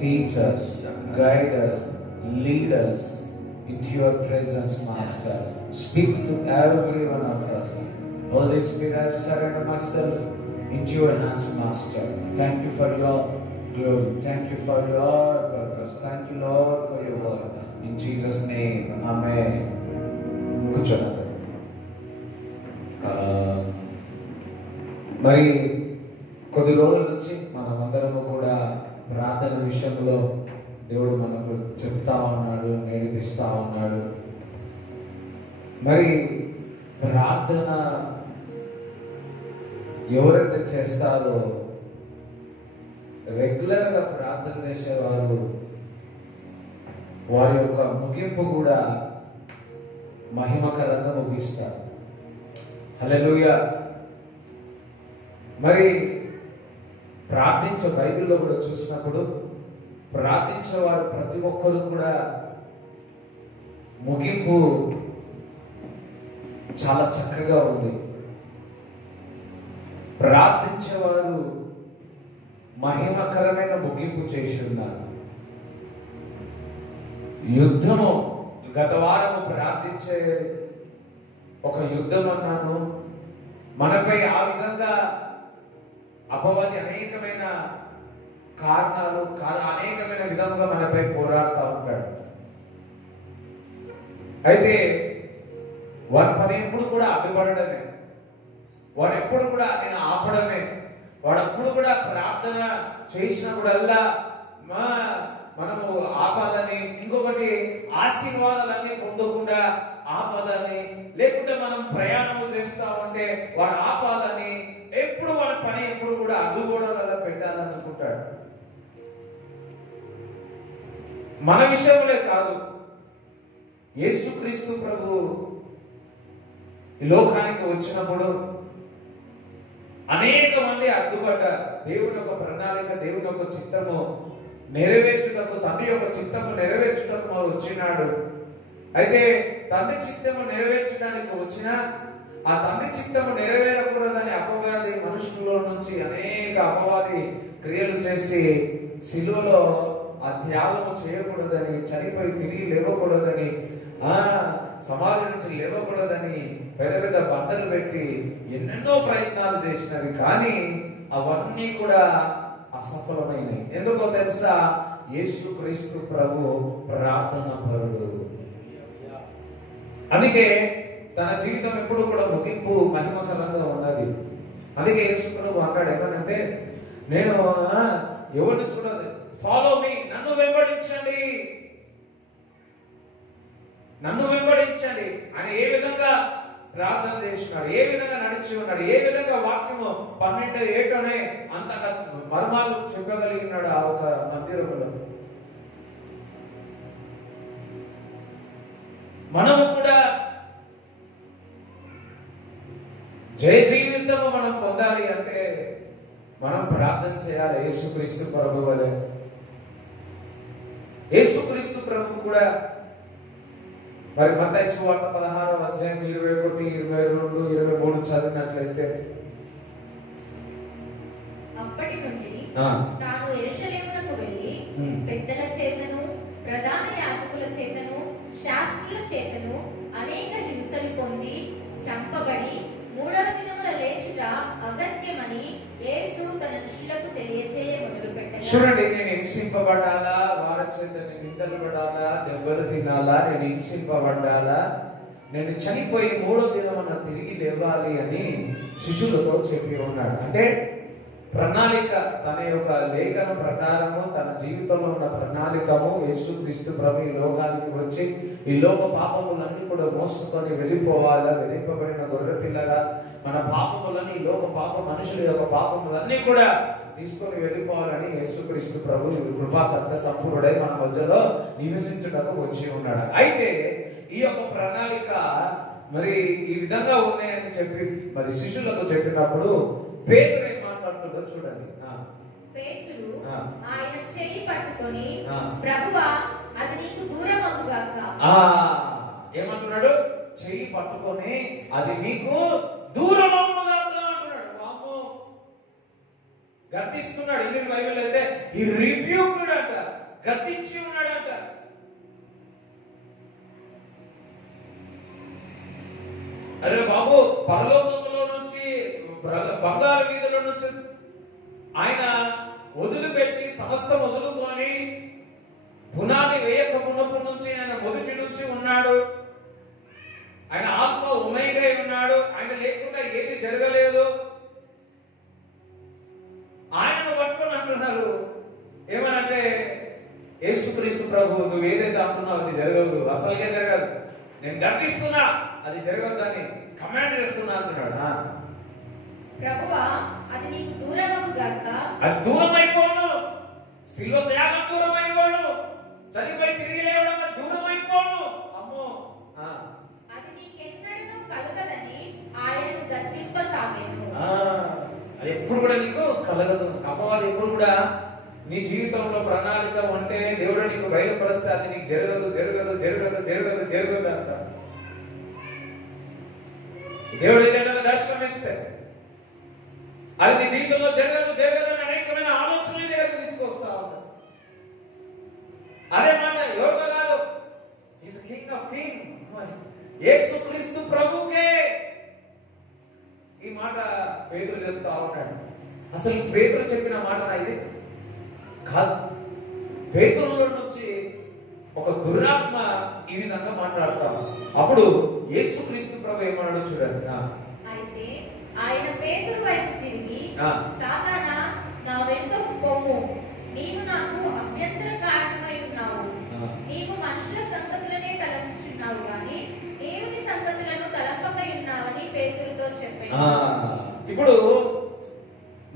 Teach us, guide us, lead us into your presence, Master. Speak to every one of us. Holy Spirit, I surrender myself into your hands, Master. Thank you for your glory. Thank you for your purpose. Thank you, Lord, for your word. In Jesus' name, Amen. మరి కొద్ది రోజుల నుంచి మనమందరము కూడా ప్రార్థన విషయంలో దేవుడు మనకు చెప్తా ఉన్నాడు, నేర్పిస్తా ఉన్నాడు. మరి ప్రార్థన ఎవరైతే చేస్తారో, రెగ్యులర్గా ప్రార్థన చేసేవారు, వారి యొక్క ముగింపు కూడా మహిమకరంగా ముగిస్తారు. హల్లెలూయా. మరి ప్రార్థించే బైబిల్లో కూడా చూసినప్పుడు ప్రార్థించేవారు ప్రతి ఒక్కరు కూడా ముగింపు చాలా చక్కగా ఉంది. ప్రార్థించేవారు మహిమకరమైన ముగింపు చేసి ఉన్నారు. యుద్ధము గత వారము ప్రార్థించే ఒక యుద్ధం అన్నాను. మనపై ఆ విధంగా అపవాది అనేకమైన కారణాలు అనేకమైన విధంగా మనపై పోరాడుతూ ఉంటాడు. అయితే వాడి పని ఎప్పుడు కూడా అడ్డుపడమే, వాడు ఎప్పుడు కూడా నేను ఆపడమే, వాడు ఎప్పుడు కూడా ప్రార్థన చేసినప్పుడల్లా మనము ఆపాలని, ఇంకొకటి ఆశీర్వాదాలన్నీ పొందకుండా ఆపాలని, లేకుంటే మనం ప్రయాణం చేస్తా ఉంటే వాడు ఆపాలని, ఎప్పుడు వాడి పని ఎప్పుడు కూడా అడ్డుగోడలలో పెట్టాలనుకుంటాడు. మన విషయంలో కాదు, యేసుక్రీస్తు ప్రభు ఈ లోకానికి వచ్చినప్పుడు అనేక మంది అడ్డుపడ్డారు. దేవుని యొక్క ప్రణాళిక, దేవుని యొక్క చిత్తము నెరవేర్చుటకు, తండ్రి యొక్క చిత్తము నెరవేర్చుటకు వచ్చినాడు. అయితే తండ్రి చిత్తము నెరవేర్చడానికి వచ్చిన ఆ తండ్రి చిత్తము నెరవేరకూడదని అపవాది మనుషుల్లో నుంచి అనేక అపవాది క్రియలు చేసి శిలువలో ఆ త్యాగము చేయకూడదని, చనిపోయి తిరిగి లేవకూడదని, సమాజం నుంచి లేవకూడదని పెద్ద పెద్ద బండలు పెట్టి ఎన్నెన్నో ప్రయత్నాలు చేసినవి. కానీ అవన్నీ కూడా అసఫలమైనవి. ఎందుకో తెలుసా? యేసుక్రీస్తు ప్రభు ప్రార్థన పరుడు. అందుకే తన జీవితం ఎప్పుడు కూడా ముగింపు మహిమకరంగా ఉన్నది. అందుకే యేసు ప్రభు అన్నాడు ఏమనంటే, నేను ఎవరిని చూడదు, ఫాలో మీ, నన్ను వెంబడించండి, నన్ను వెంబడించండి అని ఏ విధంగా ప్రార్థన చేస్తున్నాడు, ఏ విధంగా నడిచి ఉన్నాడు, ఏ విధంగా వాక్యము 12 ఏటనే అంతగా మర్మాలు చెప్పగలిగినాడు ఆ ఒక మందిరంలో. మనము కూడా జయ జీవితము మనం పొందాలి అంటే మనం ప్రార్థన చేయాలి యేసుక్రీస్తు ప్రభు వలె. యేసుక్రీస్తు ప్రభు కూడా మరి మత్తయి సువార్త 16వ అధ్యాయం 21, 22, 23 చదివినట్లయితే, అప్పటి నుండి తాను యెరూషలేమునకు వెళ్ళి పెద్దల చేతను ప్రధాన యాజకుల చేతను శాస్త్రుల చేతను అనేక హింసలు పొంది చంపబడి 3వ దినమున లేచుట అగత్యమని యేసు తన శిష్యులకు తెలియజేయ మొదలుపెట్టాడు. చూడండి, నేను హింసింపబడాలా, వారి చేత నిందలు పడాలా, దెబ్బలు తినాలా, నేను హింసింపబడాలా, నేను చనిపోయి 3వ దినమున తిరిగి లేవాలి అని శిష్యులతో చెప్పి ఉన్నాడు. అంటే ప్రణాళిక, తన యొక్క లేఖన ప్రకారము, తన జీవితంలో ఉన్న ప్రణాళికము, యేసుక్రీస్తు ప్రభు ఈ లోకానికి వచ్చి ఈ లోక పాపములన్నీ కూడా మోసుకొని వెళ్ళిపోవాలా, వెలింపబడిన గొర్రె పిల్లగా మన పాపములని, ఈ లోక పాప మనుషుల యొక్క పాపములన్నీ కూడా తీసుకొని వెళ్ళిపోవాలని యేసుక్రీస్తు ప్రభు కృపా సత్య సంపూర్ణుడై మన మధ్యలో నివసించుటకు వచ్చి ఉన్నాడు. అయితే ఈ యొక్క ప్రణాళిక మరి ఈ విధంగా ఉన్నాయని చెప్పి మరి శిష్యులకు చెప్పినప్పుడు పేతురు ఏం మాట్లాడుతుందో చూడండి. పేతురు ఆయన చెయ్యి పట్టుకొని, ప్రభువా అది నీకు దూరమగుగాక. ఏమంటున్నాడు? చెయ్యి పట్టుకొని అది నీకు దూరమగుగాక అంటున్నాడు. వామ్మో, గద్దిస్తున్నాడు. ఇంగ్లీష్ బైబిల్ అయితే ఈ రిబ్యూక్డ్ అంట, గద్దించి ఉన్నాడంట. అరే బాబు, పరలోకంలో నుంచి, బంగారు వీధుల నుంచి ఆయన వదిలిపెట్టి సమస్తం వదులుకొని పునాది వేయక మునుపు నుంచి ఆయన మొదటి నుంచి ఉన్నాడు. ఆయన ఆల్ఫా ఒమేగా ఉన్నాడు. ఆయన లేకుండా ఏది జరగలేదు. ఆయనను పట్టుకొని అంటున్నారు ఏమనంటే, యేసుక్రీస్తు ప్రభు నువ్వు ఏదైతే అంటున్నావు అది జరగదు, అసలుగా జరగదు, నేను గర్తిస్తున్నా, అది జరగద్దని కమాండ్ చేస్తున్నా అంటున్నాడు. ప్రభువా అది నీకు దూరమగుగాక. అది దూరం అయిపోను, శిలువ త్యాగం దూరం అయిపోను, చనిపోయి తిరిగి లేవడం దూరం అయిపోను. అమ్మో, అది నీకెన్నడూ కలగదని ఆయనను గద్దింపసాగెను. అది ఎప్పుడు కూడా నీకు కలగదు. అమ్మవారు ఎప్పుడు కూడా నీ జీవితంలో ప్రణాళిక అంటే దేవుడు నీకు బయలుపరిస్తే అది నీకు జరగదు, జరగదు, జరగదు, జరగదు, జరగదు అంట. దేవుడు ఏదైనా దర్శనం ఇస్తే అది నీ జీవితంలో జరగదు, జరగదు అని అనేకమైన ఆలోచనలు దగ్గరకు తీసుకొస్తా ఉన్నాడు. అదే మాట ఎవరితో కాదు, ఈస్ కింగ్ ఆఫ్ కింగ్, యేసుక్రీస్తు ప్రభుకే ఈ మాట పేతురు చెప్తా ఉన్నాడు. అసలు పేతురు చెప్పిన మాట ఇది కాదు. పేతురులో నుంచి ఒక దురాత్మ ఈ విధంగా మాట్లాడతాం. అప్పుడు యేసుక్రీస్తు ప్రభు ఏమన్నాడు చూడండి. అయితే ఆయన పేతురు వైపు తిరిగి, సాతానా నా వెనుకకు పొమ్ము, నీవు నాకు అభ్యంతర కారణమై ఉన్నావు. నీవు మనుషుల సంగతులనే తలంచుచున్నావు గాని దేవుని సంగతులను తలంపకై ఉన్నావని పేతురుతో చెప్పాడు. ఇప్పుడు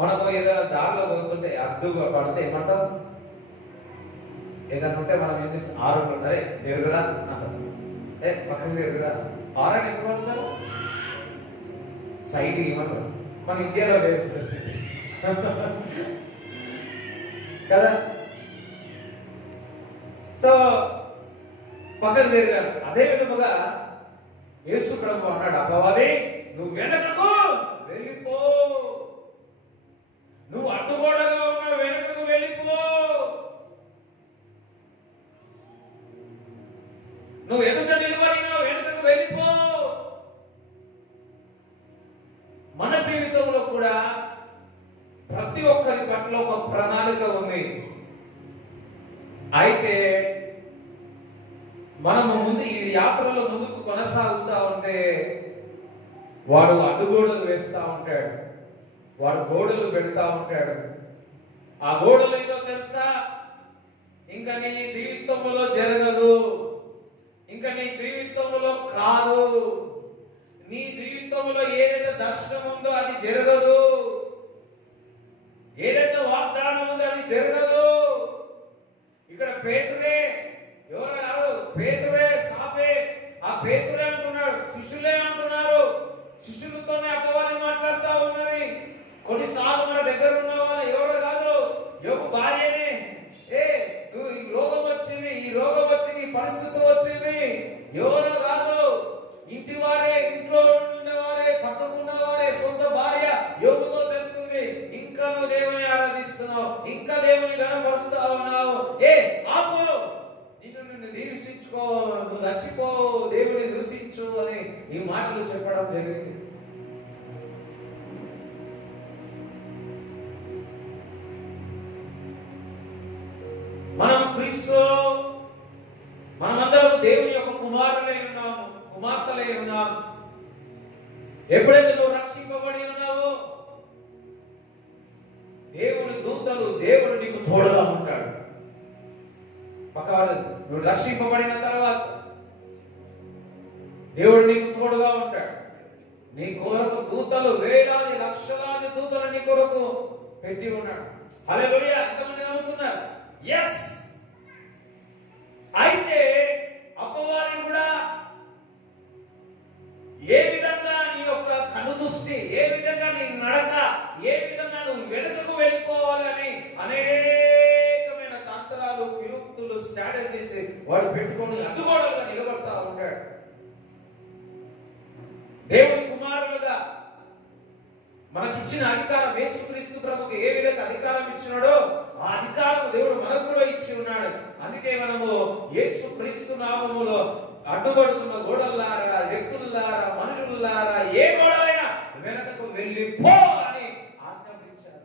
మనకు ఏదైనా దారిలో పోతుంటే అడ్డు పడితే ఏమంటాం? ఏదన్నా ఉంటే మనం ఏం చేస్తాం? ఆరు ఉంటారే జరుగురా అంటాం, పక్కకి జరుగురా. ఆరని ఎప్పుడు పడతారు? సైడ్ ఏమంటారు? మన ఇండియాలో లేదు పరిస్థితి కదా. సో పక్కకు జరిగారు. అదే విధముగా యేసు ప్రభు అన్నాడు, అపవాది నువ్వు వెనకకు వెళ్ళిపో, నువ్వు అడ్డుగోడగా ఉన్న వెనకకు వెళ్ళిపో, నువ్వు ఎదుట నిలబడినా వెనకకు వెళ్ళిపో. మన జీవితంలో కూడా ప్రతి ఒక్కరి పట్ల ఒక ప్రణాళిక ఉంది. అయితే మనము ముందు ఈ యాత్రలో ముందుకు కొనసాగుతా ఉంటే వాడు అడ్డుగోడలు వేస్తా ఉంటాడు, వాడు గోడలు పెడతా ఉంటాడు. ఆ గోడలు ఏదో తెలుసా? ఇంకా నీ జీవితంలో జరగదు, ఇంకా నీ జీవితంలో కాదు, నీ జీవితంలో ఏదైతే దర్శనం ఉందో అది జరగదు, ఏదైతే వాగ్దానం ఉందో అది జరగదు. ఇక్కడ పేతురే, ఎవరు కాదు, పేతురే సాపే. ఆ పేతురే అంటున్నాడు, శిష్యులే అంటున్నారు. శిష్యులతోనే అపవాది మాట్లాడుతూ ఉన్నది. కొన్నిసార్లు మన దగ్గర ఉన్న వాళ్ళు ఎవరు కాదు, యోగు భార్యనే, నువ్వు ఈ రోగం వచ్చింది, ఈ రోగం వచ్చింది, ఈ పరిస్థితి వచ్చింది, ఎవరు కాదు, ఇంటి వారే, ఇంట్లో ఉండేవారే, పక్కకు ఉన్నవారే, సొంత భార్య యోగుతో చెప్తుంది, ఇంకా నువ్వు దేవుని ఆరాధిస్తున్నావు, ఇంకా దేవుని గణపరుస్తా ఉన్నావు, ఆపు, నిన్ను దీవించుకో, నువ్వు చచ్చిపో, దేవుని దూషించు అని ఈ మాటలు చెప్పడం జరిగింది. మనం క్రీస్తు, మనమందరం దేవుని యొక్క కుమారులై ఉన్నాము. కుమార్తెలై ఉన్నావు. ఎప్పుడైతే నువ్వు రక్షింపబడి ఉన్నావో దేవుని దూతలు, దేవుడు నీకు తోడుగా ఉంటాడు. పక్కవాడు నువ్వు రక్షింపబడిన తర్వాత దేవుడు నీకు తోడుగా ఉంటాడు. నీ కొరకు దూతలు, వేలాది లక్షలాది దూతలు నీ కొరకు పెట్టి ఉన్నాడు. హల్లెలూయా! ఎంతమంది నమ్ముతున్నారు? yes. అయితే అపవాది కూడా ఏ విధంగా నీ యొక్క కను దృష్టి, ఏ విధంగా నీ నడక, ఏ విధంగా నువ్వు వెనుకకు వెళ్ళిపోవాలని అనేకమైన తంత్రాలు, కుయుక్తులు, స్ట్రాటజీస్ వాడు పెట్టుకొని అడ్డుగోడలుగా నిలబడతా ఉంటాడు. దేవుని కుమారులుగా మనకిచ్చిన అధికారం, యేసుక్రీస్తు ప్రభుకి ఏ విధంగా అధికారం ఇచ్చినాడో ఆ అధికారం దేవుడు మనకు కూడా ఇచ్చి ఉన్నాడు. అందుకే మనము యేసుక్రీస్తు నామములో అడ్డుపడుతున్న గోడల్లారా, వ్యక్తుల్లారా, మనుషుల్లారా, ఏ గోడలైనా వెనకకు వెళ్ళిపో అని ఆజ్ఞాపించారు.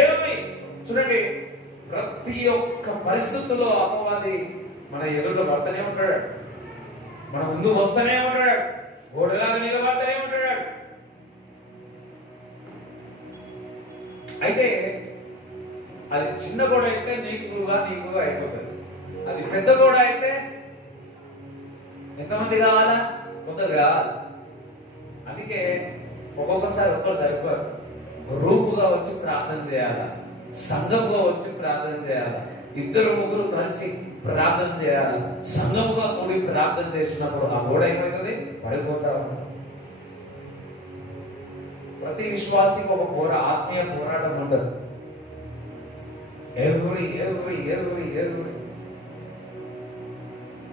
ఏమి చూడండి, ప్రతి ఒక్క పరిస్థితుల్లో అపవాది మన ఎదురులో పడుతూనే ఉంటాడు, మన ముందు వస్తూనే ఉంటాడు, గోడలాగా నిలబడుతూనే ఉంటాడు. అయితే అది చిన్న గోడ అయితే నీకుగా అయిపోతుంది. అది పెద్ద గోడ అయితే ఎంతమంది కావాలా? కొందరు కావాలి. అందుకే ఒక్కొక్కసారి ఒక్కరు సరిపోరు. గ్రూపుగా వచ్చి ప్రార్థన చేయాలా, సంఘముగా వచ్చి ప్రార్థన చేయాలా, ఇద్దరు ముగ్గురు కలిసి ప్రార్థన చేయాలి. సంఘముగా కూడి ప్రార్థన చేసినప్పుడు ఆ గోడ ఏమవుతుంది? పడిపోతా ఉంటాం. ప్రతి విశ్వాసికి ఒక ఆత్మీయ పోరాటం ఉండదు. every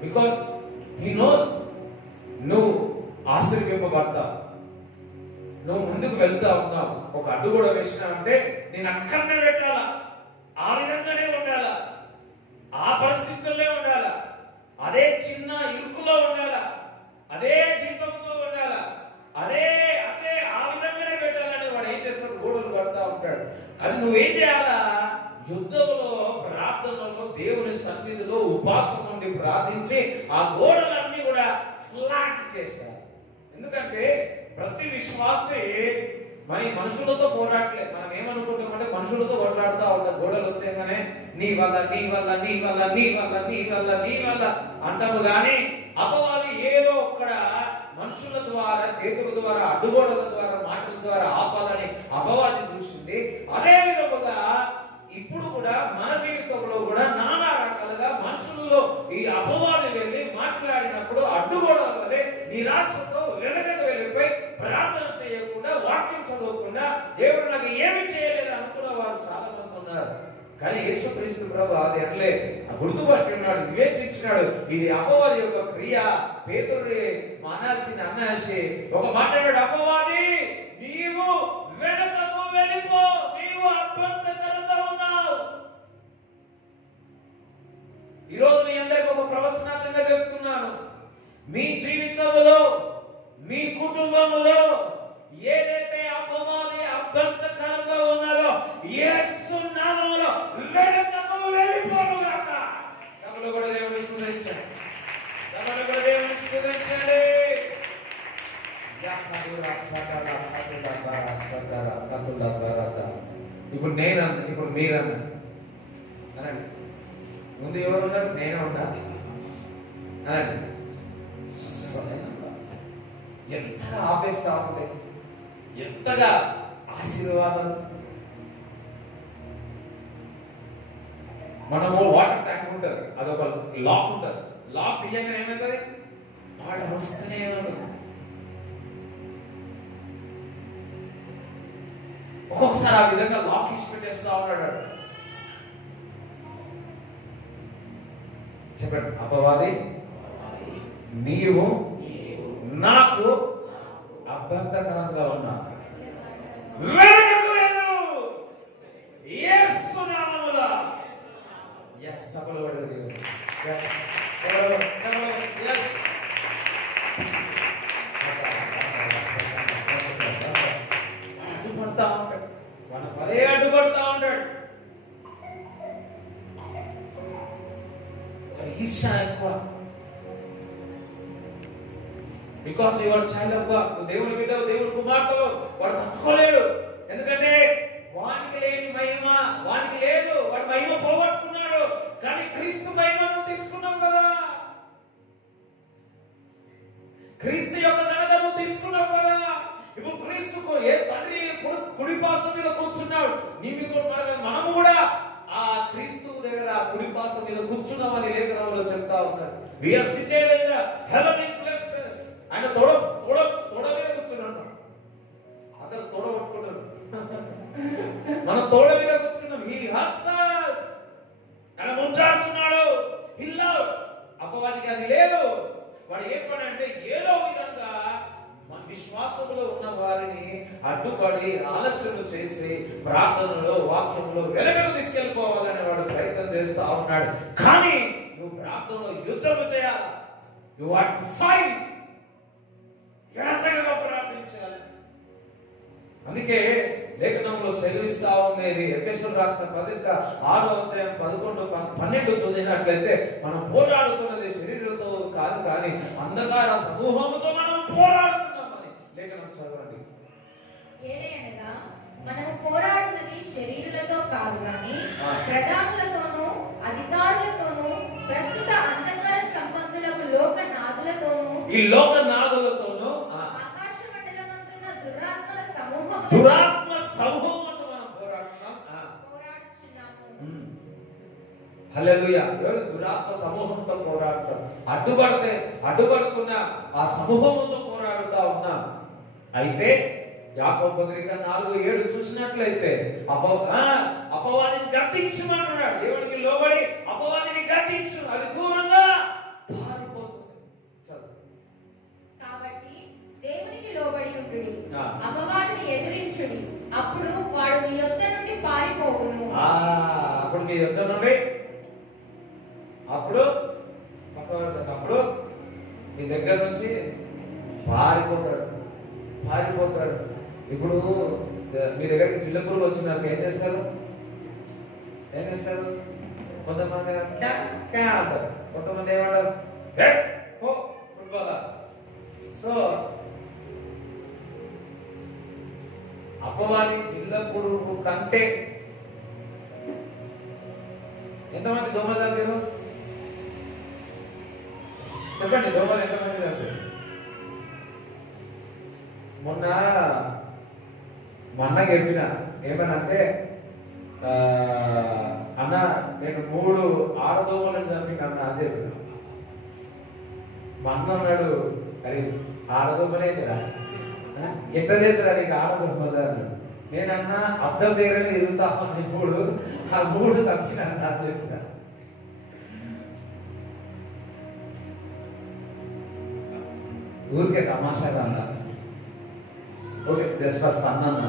because he knows నువ్వు ఆశీర్వదింపబడతావు, నువ్వు ముందుకు వెళ్తా ఉన్నావు. ఒక అడ్డు కూడా వేసినావంటే నేను అక్కడనే పెట్టాలా, ఆ విధంగానే ఉండాలా, ఆ పరిస్థితుల్లో ఉండాలా, అదే చిన్న ఇరుకులో ఉండాలా, అదే జీవితంతో ఉండాలా, అదే అదే ఆ విధంగానే పెట్టాలని వాడు ఏం చేస్తాడు? గోడలు కడతా ఉంటాడు. అది నువ్వేం చేయాలా? యుద్ధంలో, ప్రార్థనలో, దేవుని సన్నిధిలో ఉపవాసం నుండి ప్రార్థించి ఆ గోడలన్నీ కూడా ఫ్లాట్ చేశారు. ఎందుకంటే ప్రతి విశ్వాసి మనుషులతో పోరాడలేదు. మనం ఏమనుకుంటామంటే మనుషులతో కొట్లాడుతూ ఉంటాం. గోడలు వచ్చేగానే నీ వల్ల నీ వల్ల నీ వల్ల నీ వల్ల నీ వల్ల నీ వల్ల అంటాము. కానీ అపవాది ఏదో ఒక్కడ మనుషుల ద్వారా, చేతుల ద్వారా, అడ్డుగోడల ద్వారా, మాటల ద్వారా ఆపాలని అపవాది చూసింది. అదే విధముగా ఇప్పుడు కూడా మన జీవితంలో కూడా నానా రకాలుగా మనుషుల్లో ఈ అపవాది వెళ్ళి మాట్లాడినప్పుడు అడ్డుగోడల వల్లే నిరాశతో వెనకకు వెళ్ళిపోయి ప్రార్థన చేయకుండా, వాక్యం చదవకుండా, దేవుడు నాకు ఏమి చేయలేదు అనుకున్న వారు చాలా మంది ఉన్నారు. కానీ యేసుక్రీస్తు ప్రభు అది అనలే, గుర్తుపట్టున్నాడు, వివేచించినాడు. ఇది అపవాది యొక్క క్రియ. పేతురు అనాల్సిన అన్నాసి ఒక మాట్లాడాడు, అపవాది నీవు వెనకకు వెళ్ళిపో, నీవు అభ్యంతరంగా ఉన్నావు. ఈరోజు మీ అందరికీ ఒక ప్రవచనాత్మకంగా చెప్తున్నాను. మీ జీవితంలో, మీ కుటుంబంలో ఏదైతే అపవాది అభ్యంతరంగా ఉన్నారో యేసు నామములో వెనకకు వెళ్ళిపోనుగాక. చప్పట్లు కూడా దేవుని స్తుతించండి, చప్పట్లు కూడా దేవుని స్తుతించండి. ఇప్పుడు మీరన్నా అనండి. ముందు ఎవరు ఉన్నారు? నేనే ఉన్నా అనండి. ఎంతగా ఆపేస్తా ఉంటే, ఎంతగా ఆశీర్వాదం. మనము వాటర్ ట్యాంక్ ఉంటుంది, అదొక లాక్ ఉంటుంది. లాక్ తీయగానే ఏమవుతుంది? వాటర్ వస్తూనే ఉంటుంది. ఒక్కొక్కసారి ఆ విధంగా లాక్ ఇచ్చి పెట్టేస్తా ఉన్నాడు. చెప్పండి, అపవాది నీవు నాకు అభ్యంతకరంగా ఉన్నా, వెనకకు వెళ్ళు యేసు నామములో. yes చప్పట్లు కొట్టండి. yes yes అడ్డుపడతా ఉంటాడు, మన పదే అడ్డుపడతా ఉంటాడు. Because your child of God. నువ్వు దేవుని బిడ్డవు, దేవుని కుమార్తెవు. వాడు తట్టుకోలేడు. ఎందుకంటే వానికి లేని మహిమ వానికి లేదు. వాడు మహిమ పోగొట్టుకున్నాడు. కానీ క్రీస్తు మహిమను తీసుకున్నావు కదా, క్రీస్తు యొక్క ఘనతను తీసుకున్నావు కదా. ఇప్పుడు క్రీస్తుకు ఏ తండ్రి కుడిపాసం మీద కూర్చున్నాడు, నీ మీద మనము కూడా ఆ క్రీస్తు దగ్గర కుడిపాసం మీద కూర్చున్నామని లేఖనంలో చెప్తా ఉన్నారు. We are seated in the heavenly places. ఆయన తోడ మీద కూర్చున్నాడు. అందరూ తోడ పట్టుకున్నారు. మనం తోడ మీద కూర్చున్నాం. He hugs us. ఆయన ముంచాడుతున్నాడు. He loved. అపవాదికి అది లేదు. వాడు ఏం పని అంటే ఏదో విధంగా మన విశ్వాసంలో ఉన్న వారిని అడ్డుపడి ఆలస్యం చేసి ప్రార్థనలో వాక్యంలో వెలుగును తీసుకెళ్ళిపోవాలని వాడు ప్రయత్నం చేస్తూ ఉన్నాడు. కానీ నువ్వు ప్రార్థనలో యుద్ధం చేయాలి. You have to fight. ఎడతెగక ప్రార్థించాలి. అందుకే లేఖనంలో సెలవిస్తా ఉండేది. ఎఫెసీయులకు రాసిన పత్రిక 6వ అధ్యాయం 11, 12 చదివినట్లయితే మనం పోరాడుతున్నది శరీరంతో కాదు, కానీ అంధకార సమూహంతో మనం పోరాడుతున్నామని లేఖనం చదవండి. ఏలయనగా మనము పోరాడుతున్నది శరీరులతో కాదు, కానీ ప్రధానులతోనూ అధికారులతోనూ ప్రస్తుత అంధకార సంబంధులకు లోకనాథులతోనూ ఈ లోకనాథులతోనూ ఆకాశ మండలమందున్న దురాత్మల సమూహములతో మనం పోరాడుతున్నాము. హల్లెలూయా. ఎవరు దురాత్మ సమూహంతో పోరాడుతారు. అడ్డుపడుతున్న ఆ సమూహంతో పోరాడుతా ఉన్నాం. అయితే యాకోబు పత్రిక 4:7 చూసినట్లయితే అపవాదిని గద్దించమన్నాడు. దేవుడికి లోబడి అపవాదిని గద్దించు, అది దూరంగా పారిపోతుంది. కాబట్టి దేవునికి లోబడి ఉండుడి, అపవాదిని ఎదిరించుడి, అప్పుడు వాడు మీ యొద్ద నుండి పారిపోవును. అప్పుడు మీ యొద్ద నుండి అప్పుడు మీ దగ్గర నుంచి పారిపోతాడు. ఇప్పుడు మీ దగ్గరికి జిల్ల పురుగు వచ్చినాక ఏం చేస్తారు? కొంతమంది అంటారు, కొంతమంది ఏమంటారు ఫుట్బాల్. సో అపవాది జిల్ల పురుగు కంటే ఎంతమంది దోమలు చంపారు? చెప్పండి, దోమలు ఎంతమంది చంపారు? మొన్న చెప్పిన ఏమనంటే, అన్న నేను 3 ఆడదోమలను చంపిన అన్న అని చెప్పిన. మా అన్న అన్నాడు, అరే ఆడదోమలేదురా, ఎట్లా చేస్తారా నీకు ఆడదోమలు అన్నాడు. నేనన్నా అద్దం దగ్గరనే తిరుగుతా ఉన్నాయి 3, ఆ 3 చంపిన అని చెప్పిన. ఊరికే తమాషాగా అన్నా. ఓకే, జస్ట్ ఫర్ ఫన్ అన్న.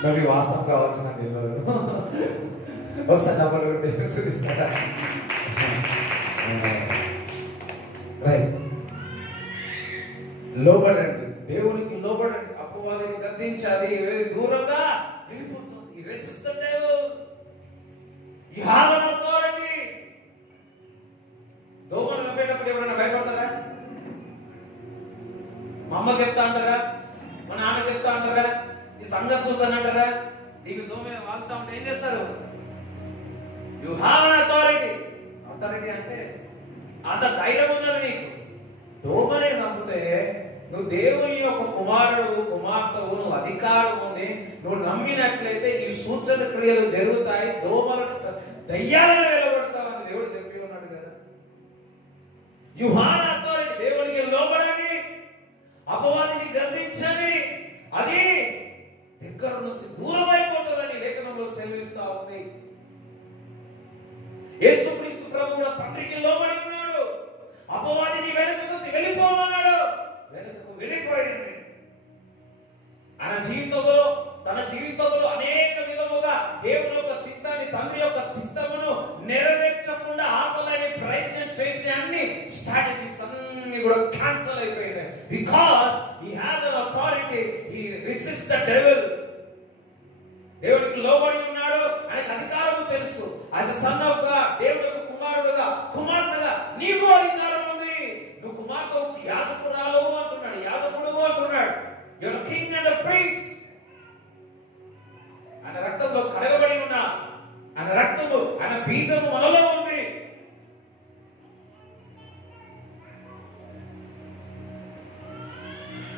మరి వాస్తవం కావచ్చు నాకు తెలియదు. ఒకసారి డబ్బులు చూపిస్తారా? రైట్. లోబడండి, దేవునికి లోబడండి, అపవాదిని గద్దించాలి, దూరంగా వెళ్ళిపోతుంది. ఈ resist the devil. You have an authority. దోమలు చంపేటప్పుడు ఎవరైనా భయపడతారా? మా అమ్మ చెప్తా అంటారా? మా నాన్న చెప్తా అంటారా? ఈ సంగతి చూస్తానంటారా? నీకు దోమ వాళ్తా ఉంటే ఏం చేస్తారు? You have an authority. Authority అంటే అంత ధైర్యం ఉన్నది నీకు. దోమనే నమ్మితే నువ్వు దేవుని యొక్క కుమారుడు కుమార్తెవు, నువ్వు అధికారముని నువ్వు నమ్మినట్లయితే ఈ సూచన క్రియలు జరుగుతాయి. దోమలను దయ్యాలను వెలగొడతావని దేవుడు చెప్పి ఉన్నాడు కదా. You have an authority. దేవునికి లోబడండి, అపవాదిని గద్దించండి, అది దగ్గర నుంచి దూరం అయిపోతుందని లేఖనంలో సెలవిస్తా ఉంది. యేసుక్రీస్తు ప్రభు కూడా తండ్రికి లోబడి ఉన్నాడు. అపవాదిని వెనుకకు వెళ్ళిపోమన్నాడు, వెనుకకు వెళ్ళిపోయింది. తన జీవితంలో అనేక విధముగా దేవుని యొక్క చిత్తాన్ని, తండ్రి యొక్క చిత్తమును నెరవేర్చకుండా ఆపలని ప్రయత్నం చేసే అన్ని స్ట్రాటజీస్ అన్ని కూడా క్యాన్సల్ అయిపోయినాయి. Because he has an authority, he resists the devil. దేవుడికి లోబడి ఉన్నాడు, ఆయనకు అధికారము తెలుసు. As a son of God, దేవుడికి కుమారుడుగా కుమార్తెగా నీకు అధికారం ఉంది. నువ్వు కుమార్తె యాజకురాలు అంటున్నాడు. and the priest. ఆయన రక్తంలో కడగబడి ఉన్నా, ఆయన రక్తము, ఆయన బీజము మనలో ఉంది.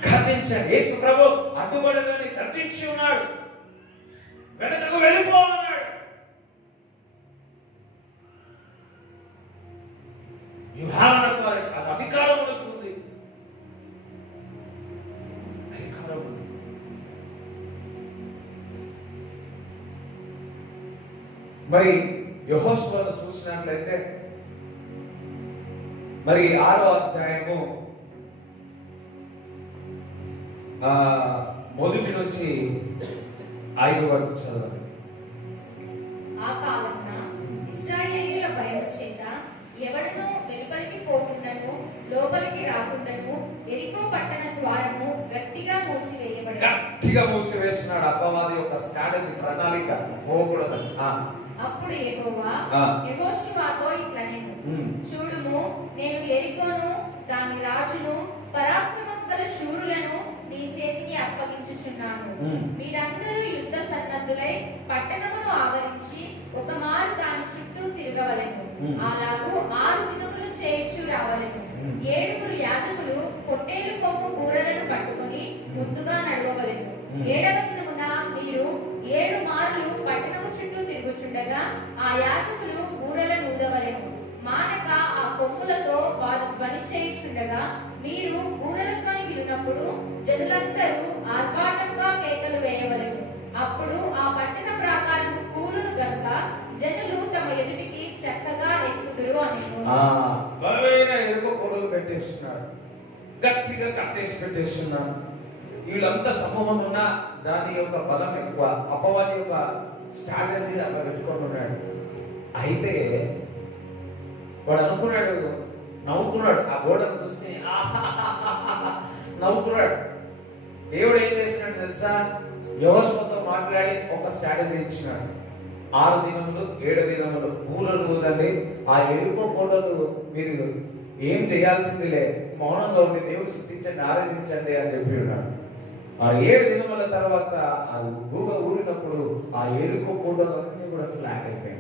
గర్జించండి. యేసు ప్రభు అడ్డుపడదని గర్జించి ఉన్నాడు, వెనకకు వెళ్ళిపోతున్నాడు. You have an authority. అది అధికారం ఉంది, అధికారం ఉంది. మరి యెహోషువను చూసినట్లయితే మరి 6వ అధ్యాయము మొదటి నుంచి 5 వరకు చదవండి. ఆ కాలమున ఇశ్రాయేలీయుల భయము చేత ఎవడనూ వెలుపలికి పోకుండాను లోపలికి రాకుండాను యెరికో పట్టణ ద్వారము గట్టిగా మూసివేసినాడు. అపవాది యొక్క స్ట్రాటజీ, ప్రణాళిక పోకూడదని. అప్పుడు యెహోవా యెహోషువతో ఇట్లనెను, చూడుము, నేను యెరికోను దాని రాజును పరాక్రమం గల శూరులను నీ చేతికి అప్పగించుచున్నాను. మీరందరూ యుద్ధ సన్నద్ధులై పట్టణమును ఆవరించి ఒక మారు దాని చుట్టూ తిరగవలెను. అలాగూ 6 దినములు చేయించు రావలెను. 7 యాజకులు పొట్టేలు కొమ్ము బూరలను పట్టుకొని ముందుగా నడవవలెను. 7వ దినమున మీరు 7 మార్లు పట్టణము చుట్టూ తిరుగుచుండగా ఆ యాజకులు బూరలను ఊదవలెను. మానక ఆ కొమ్ములతో వారు ధ్వని చేయుచుండగా మీరు బూరల ధ్వని వినున్నప్పుడు జనులందరూ ఆర్భాటంగా కేకలు వేయవలెను. అప్పుడు ఆ పట్టణ ప్రాకారం కూలును గనుక జనులు తమ ఎదుటికి చక్కగా ఎక్కుదురు అనేను. బలమైన ఎరుక కోడలు పెట్టేస్తున్నాడు, గట్టిగా కట్టేసి పెట్టేస్తున్నాడు. వీళ్ళంతా సమూహం ఉన్నా దాని యొక్క బలం ఎక్కువ. అపవాది యొక్క స్ట్రాటజీ అలా పెట్టుకొని ఉన్నాడు. అయితే వాడు అనుకున్నాడు, నవ్వుకున్నాడు. ఆ గోడను చూసి నవ్వుకున్నాడు. దేవుడు ఏం చేసినాడు తెలుసా? యెహోషువతో మాట్లాడి ఒక స్ట్రాటజీ ఇచ్చినాడు. 6 దినములు 7 దినములు బూరలు ఊదండి, ఆ ఎరుకో కోడలు మీరు ఏం చేయాల్సిందిలే, మౌనంగా ఉండి దేవుడు స్తుతించండి, ఆరాధించండి అని చెప్పి ఉన్నాడు. ఆ 7 దినముల తర్వాత ఆ ఊగ ఊరినప్పుడు ఆ ఎరుకో కోడలన్నీ కూడా ఫ్లాట్ అయిపోయాయి.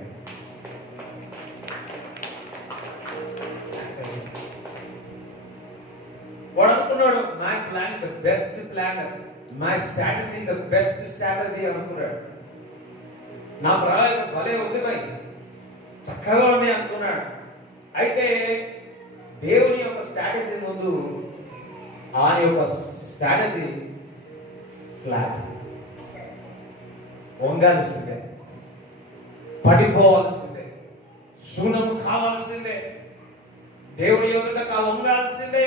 వాడు అనుకున్నాడు, my plan is the best plan, my strategy is the best strategy అనుకున్నాడు. నా ప్రణాళిక భలే ఉంది భయ్, చక్కగా ఉంది అనుకున్నాడు. అయితే దేవుని యొక్క స్ట్రాటజీ ముందు ఆయన యొక్క స్ట్రాటజీ ఫ్లాట్, వంగాల్సిందే, పడిపోవాల్సిందే, శూన్యము కావాల్సిందే, దేవుని యొక్క వంగాల్సిందే.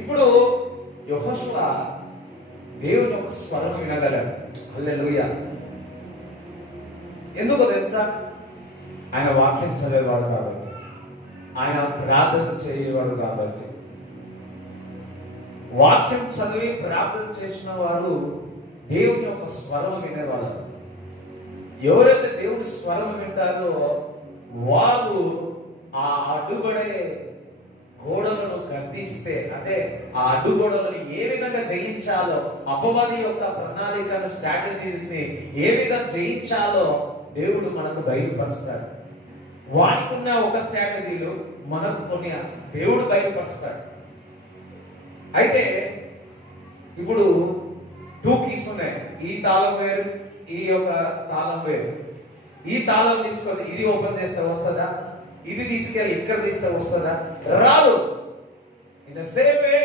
ఇప్పుడు యెహోషువ దేవుని యొక్క స్వరం వినగలడు. హల్లెలూయా. ఎందుకో తెలుసా? ఆయన వాక్యం చదివేవాడు కాబట్టి, ఆయన ప్రార్థన చేయవాడు కాబట్టి. వాక్యం చదివి ప్రార్థన చేసిన వారు దేవుని యొక్క స్వరం వినేవాళ్ళు. ఎవరైతే దేవుని స్వరం వింటారో వారు ఆ అడ్డుపడే గోడలను గద్దిస్తే, అంటే ఆ అడ్డుగోడలను ఏ విధంగా జయించాలో, అపవాది యొక్క ప్రణాళిక స్ట్రాటజీస్ ని ఏ విధంగా జయించాలో దేవుడు మనకు బయలుపరుస్తాడు. వాటికున్న ఒక స్ట్రాటజీలు మనకు కొన్ని దేవుడు బయలుపరుస్తాడు. అయితే ఇప్పుడు 2 కీస్ ఉన్నాయి. ఈ తాళం వేరు, ఈ యొక్క తాళం వేరు. ఈ తాళం తీసుకొచ్చి ఇది ఓపెన్ చేస్తే వస్తుందా? ఇది తీసుకెళ్ళి ఇక్కడ తీస్తే వస్తుందా? రాదు. ఇన్ ద సేమ్ వే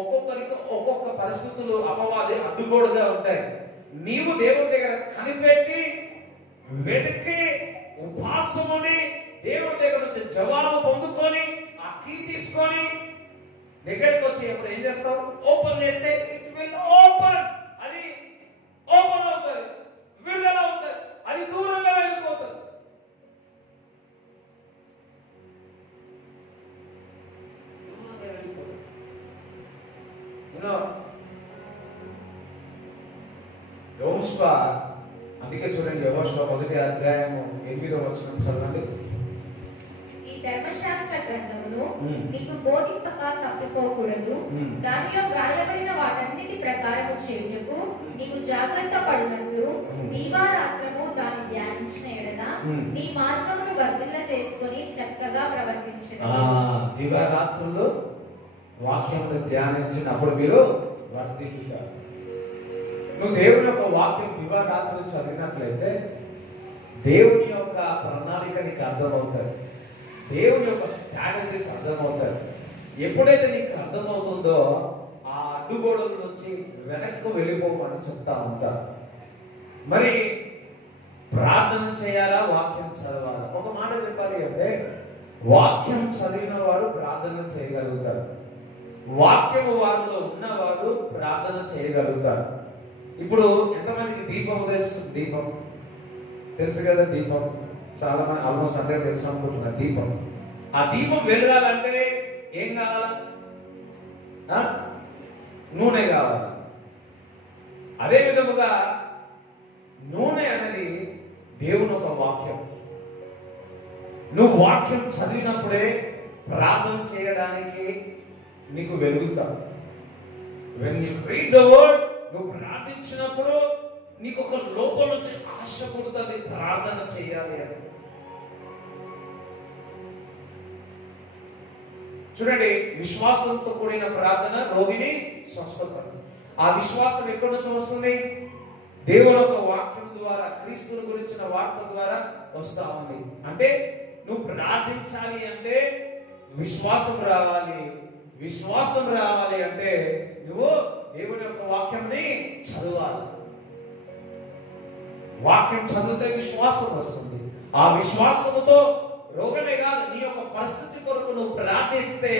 ఒక్కొక్కరికి ఒక్కొక్క పరిస్థితులు అపవాది అడ్డుగోడుగా ఉంటాయి. నీవు దేవుడి దగ్గర కనిపెట్టి వెతికి ఉపాసముని దేవుడి దగ్గర నుంచి జవాబు పొందుకొని ఆ కీ తీసుకొని దగ్గరికి వచ్చి ఎప్పుడు ఏం చేస్తావు? ఓపెన్ చేస్తే ఇట్ విల్ ఓపెన్. అది ఓపెన్ అవుతుంది, విడుదల అవుతుంది, అది దూరంగా వెళ్ళిపోతుంది. యెహోషువ, అందుకే చూడండి యెహోషువ 1వ అధ్యాయము 8వ వచనం చదవండి. ఈ ధర్మశాస్త్ర గ్రంథమును నీకు బోధింపక తప్పిపోకూడదు. దానిలో వ్రాయబడిన వాటన్నిటి ప్రకారము చేయుటకు నీకు జాగ్రత్త పడినట్లు దీవారాత్రము దాన్ని ధ్యానించిన ఎడల నీ మార్గమును వర్ధిల్ల చేసుకొని చక్కగా ప్రవర్తించు. దివారాత్రుల్లో వాక్యమును ధ్యానించినప్పుడు మీరు వర్ధిల్లుతారు. నువ్వు దేవుని యొక్క వాక్యం దివారాత్రులు చదివినట్లయితే దేవుని యొక్క ప్రణాళిక నీకు అర్థమవుతాయి, దేవుని యొక్క స్ట్రాటజీస్ అర్థమవుతాయి. ఎప్పుడైతే నీకు అర్థమవుతుందో ఆ అడ్డుగోడల నుంచి వెనక్కు వెళ్ళిపోమని చెప్తా ఉంటారు. మరి ప్రార్థన చేయాలా, వాక్యం చదవాలా? ఒక మాట చెప్పాలి అంటే వాక్యం చదివిన వారు ప్రార్థన చేయగలుగుతారు, వాక్యము వారిలో ఉన్నవారు ప్రార్థన చేయగలుగుతారు. ఇప్పుడు ఎంతమందికి దీపం తెలుసు? దీపం తెలుసు కదా. దీపం చాలా మంది ఆల్మోస్ట్ అందరూ తెలుసు అనుకుంటున్నారు. దీపం, ఆ దీపం వెలగాలంటే ఏం కావాలా? నూనె కావాలి. అదే విధముగా నూనె అనేది దేవుని ఒక వాక్యం. నువ్వు వాక్యం చదివినప్పుడే ప్రార్థన చేయడానికి నీకు వెలుగుతావు. when you read the word, నువ్వు ప్రార్థించినప్పుడు నీకు ఒక లోపల నుంచి ఆశ పుడుతుంది ప్రార్థన చేయాలి అని. చూడండి, విశ్వాసంతో కూడిన ప్రార్థన రోగిని స్వస్థపడుతుంది. ఆ విశ్వాసం ఎక్కడి నుంచి వస్తుంది? దేవుని యొక్క వాక్యం ద్వారా, క్రీస్తుని గురించిన వార్త ద్వారా వస్తా ఉంది. అంటే నువ్వు ప్రార్థించాలి అంటే విశ్వాసం రావాలి. విశ్వాసం రావాలి అంటే నువ్వు దేవుని యొక్క వాక్యంని చదవాలి. వాక్యం చదివితే విశ్వాసం వస్తుంది. ఆ విశ్వాసముతో రోగమే కాదు, నీ యొక్క పరిస్థితి కొరకు నువ్వు ప్రార్థిస్తే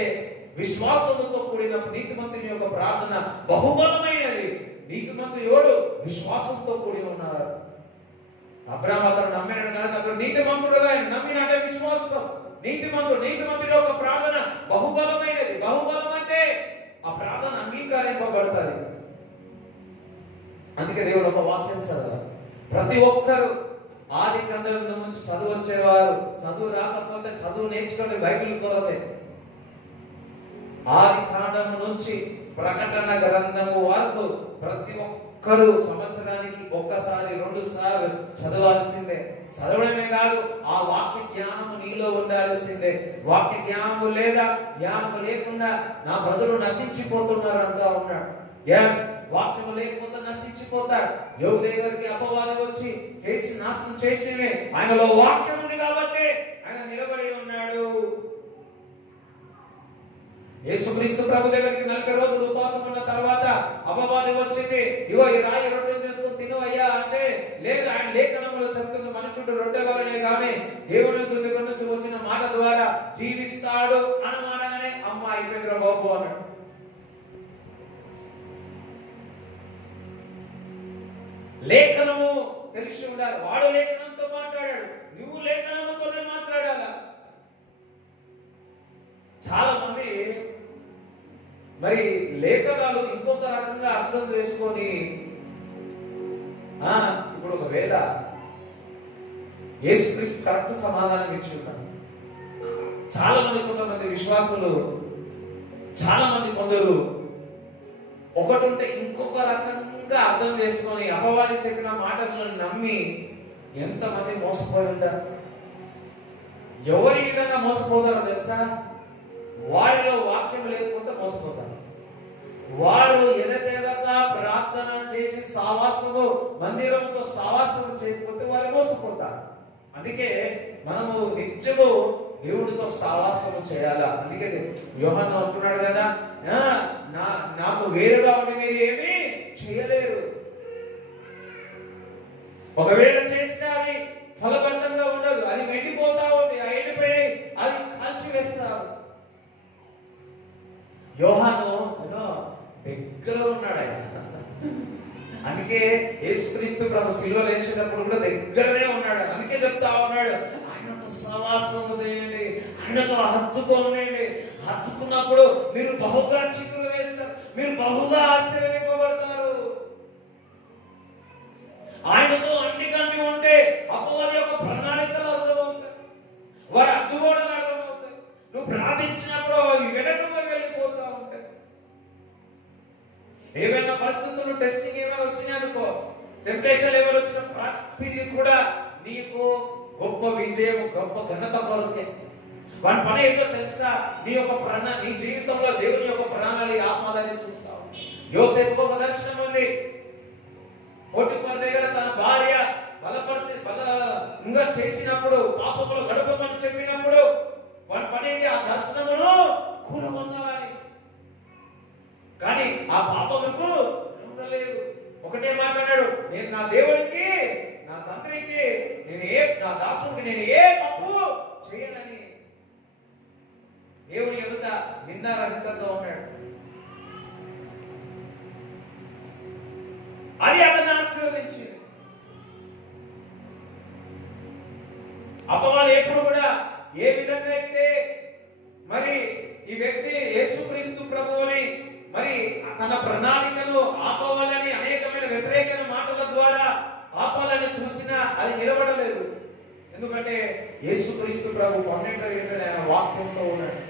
విశ్వాసముతో కూడిన నీతిమంతుని యొక్క ప్రార్థన బహుబలమైనది. నీతిమంతుడు ఎవడు? విశ్వాసంతో కూడి ఉన్నారు. అబ్రాహాము అతను నమ్మినాడు కాదు, అతను నీతిమంతుడుగా నమ్మినాడే విశ్వాసం. నీతిమంతుడి యొక్క ప్రార్థన బహుబలమైనది. బహుబలం అంటే ఆ ప్రార్థన అంగీకరింపబడతాది. అందుకే దేవుడు ఒక వాక్యం చదవాలి. ప్రతి ఒక్కరు ఆది కాండం నుంచి చదువు వచ్చేవారు, చదువు రాకపోతే చదువు నేర్చుకోండి, బైబిల్ కొరతే. ఆది కాండం నుంచి ప్రకటన గ్రంథము వరకు ప్రతి ఒక్కరు సంవత్సరానికి ఒక్కసారి 2 సార్లు చదవాల్సిందే. చదవడమే కాదు, ఆ వాక్య జ్ఞానము నీలో ఉండాల్సిందే. వాక్య జ్ఞానము లేదా, జ్ఞానము లేకుండా నా ప్రజలు నశించిపోతున్నారు అంటా ఉన్నాడు. వాక్యము లేకపోతే నశించిపోతాడు. యోగు దగ్గరికి అపవాది వచ్చి చేసి నాశనం చేసినే, ఆయనలో వాక్యం ఉంది కాబట్టి ఆయన నిలబడి ఉన్నాడు. యేసుక్రీస్తు ప్రభు దగ్గరికి 40 రోజులు ఉపవాసం ఉన్న తర్వాత అపవాది వచ్చింది, ఇగో ఈ రాయి రొట్టె చేసుకుని తినవయ్యా అంటే, లేదు, ఆయన లేఖనంలో చెప్తుంది మనుషుడు రొట్టె వలనే కానీ దేవుని దగ్గర నుంచి వచ్చిన మాట ద్వారా జీవిస్తాడు అనమానగానే అమ్మ అయిపోయిందిరా బాబు అన్నాడు. లేఖనము తెలిసి ఉండాలి. వాడు లేఖనంతో మాట్లాడాడు, నువ్వు లేఖనంతోనే మాట్లాడాలా. చాలా మంది మరి లేఖనాలు ఇంకొక రకంగా అర్థం చేసుకొని, ఇప్పుడు ఒకవేళ యేసుక్రీస్తు కరెక్ట్ సమాధానం ఇచ్చి ఉన్నాడు. చాలా మంది, కొంతమంది విశ్వాసులు, చాలా మంది కొందరు ఒకటి ఉంటే ఇంకొక రకంగా అర్థం చేసుకొని అపవాది చెప్పిన మాటలను నమ్మి ఎంతమంది మోసపోయి ఉంటారు. ఎవరి విధంగా మోసపోతారో తెలుసా? వారిలో వాక్యం లేకపోతే మోసపోతారు. వారు ఎనదేవగా ప్రార్థన చేసి సావాసము, మందిరంతో సావాసము చేయకపోతే వారు మోసపోతారు. అందుకే మనము నిత్యము దేవుడితో సావాసము చేయాలా. అందుకే యోహాను అంటున్నాడు కదా, నాకు వేరుగా ఉండి మీరు ఏమీ చేయలేరు. ఒకవేళ చేసినా అది ఫలవంతంగా ఉండదు, అది ఎండిపోతా ఉంది. ఆ ఎండిపోయి అది కాల్చివేస్తారు. యోహాను దగ్గర ఉన్నాడు ఆయన. అందుకే యేసుక్రీస్తు ప్రభు సిలువలో వేసేటప్పుడు కూడా దగ్గరనే ఉన్నాడు. అందుకే చెప్తా ఉన్నాడు, ఆయనతో సహవాసము చేయండి, ఆయనతో హత్తుకోండి. హత్తుకున్నప్పుడు మీరు బహుగా చిక్కులు వేస్తారు, మీరు బహుగా ఆశీర్వదింపబడతారు. ఆయనతో అంటికంటి ఉంటే అపవాది యొక్క ప్రణాళికలు అర్థమవుతాయి, వారి అడ్డుగోడలు అర్థమవుతాయి, నువ్వు ప్రార్థించినప్పుడు అవి వెనకగా వెళ్ళిపోతా ఉంటాయి. ఏమైనా పరిస్థితులు టెస్టింగ్ ఏమైనా వచ్చినాయనుకో, టెంప్టేషన్ ఏమైనా వచ్చిన ప్రతిదీ కూడా నీకు గొప్ప విజయం, గొప్ప ఘనత కొరకే. వాడి పని ఏదో తెలుసా? నీ జీవితంలో దేవుని యొక్క ప్రణాళిక ఆత్మలని చూస్తావు. యోసేపుకు ఒక దర్శనం ఉంది. పోటిఫర్ దగ్గర తన భార్య బలంగా చేసినప్పుడు, పాపములు గడపమని చెప్పినప్పుడు వాడి పని ఏంటి? ఆ దర్శనమును కూలగొట్టాలని. కానీ ఆ పాపముకు లొంగలేదు. ఒకటే మాట్లాడాడు, నేను నా దేవుడికి, నా తండ్రికి, నా దాసుడికి నేను ఏ తప్పు చేయనని దేవుని ఎదుట నిందారహితంగా ఉన్నాడు. అది అతన్ని ఆశీర్వదించింది. అపవాది ఎప్పుడు కూడా ఏ విధంగా అయితే మరి ఈ వ్యక్తి యేసుక్రీస్తు ప్రభువుని మరి తన ప్రణాళికను ఆపవాలని అనేకమైన వ్యతిరేకమైన మాటల ద్వారా ఆపాలని చూసినా అది నిలబడలేదు. ఎందుకంటే యేసుక్రీస్తు ప్రభు 12 ఆయన వాక్యంతో ఉన్నాడు.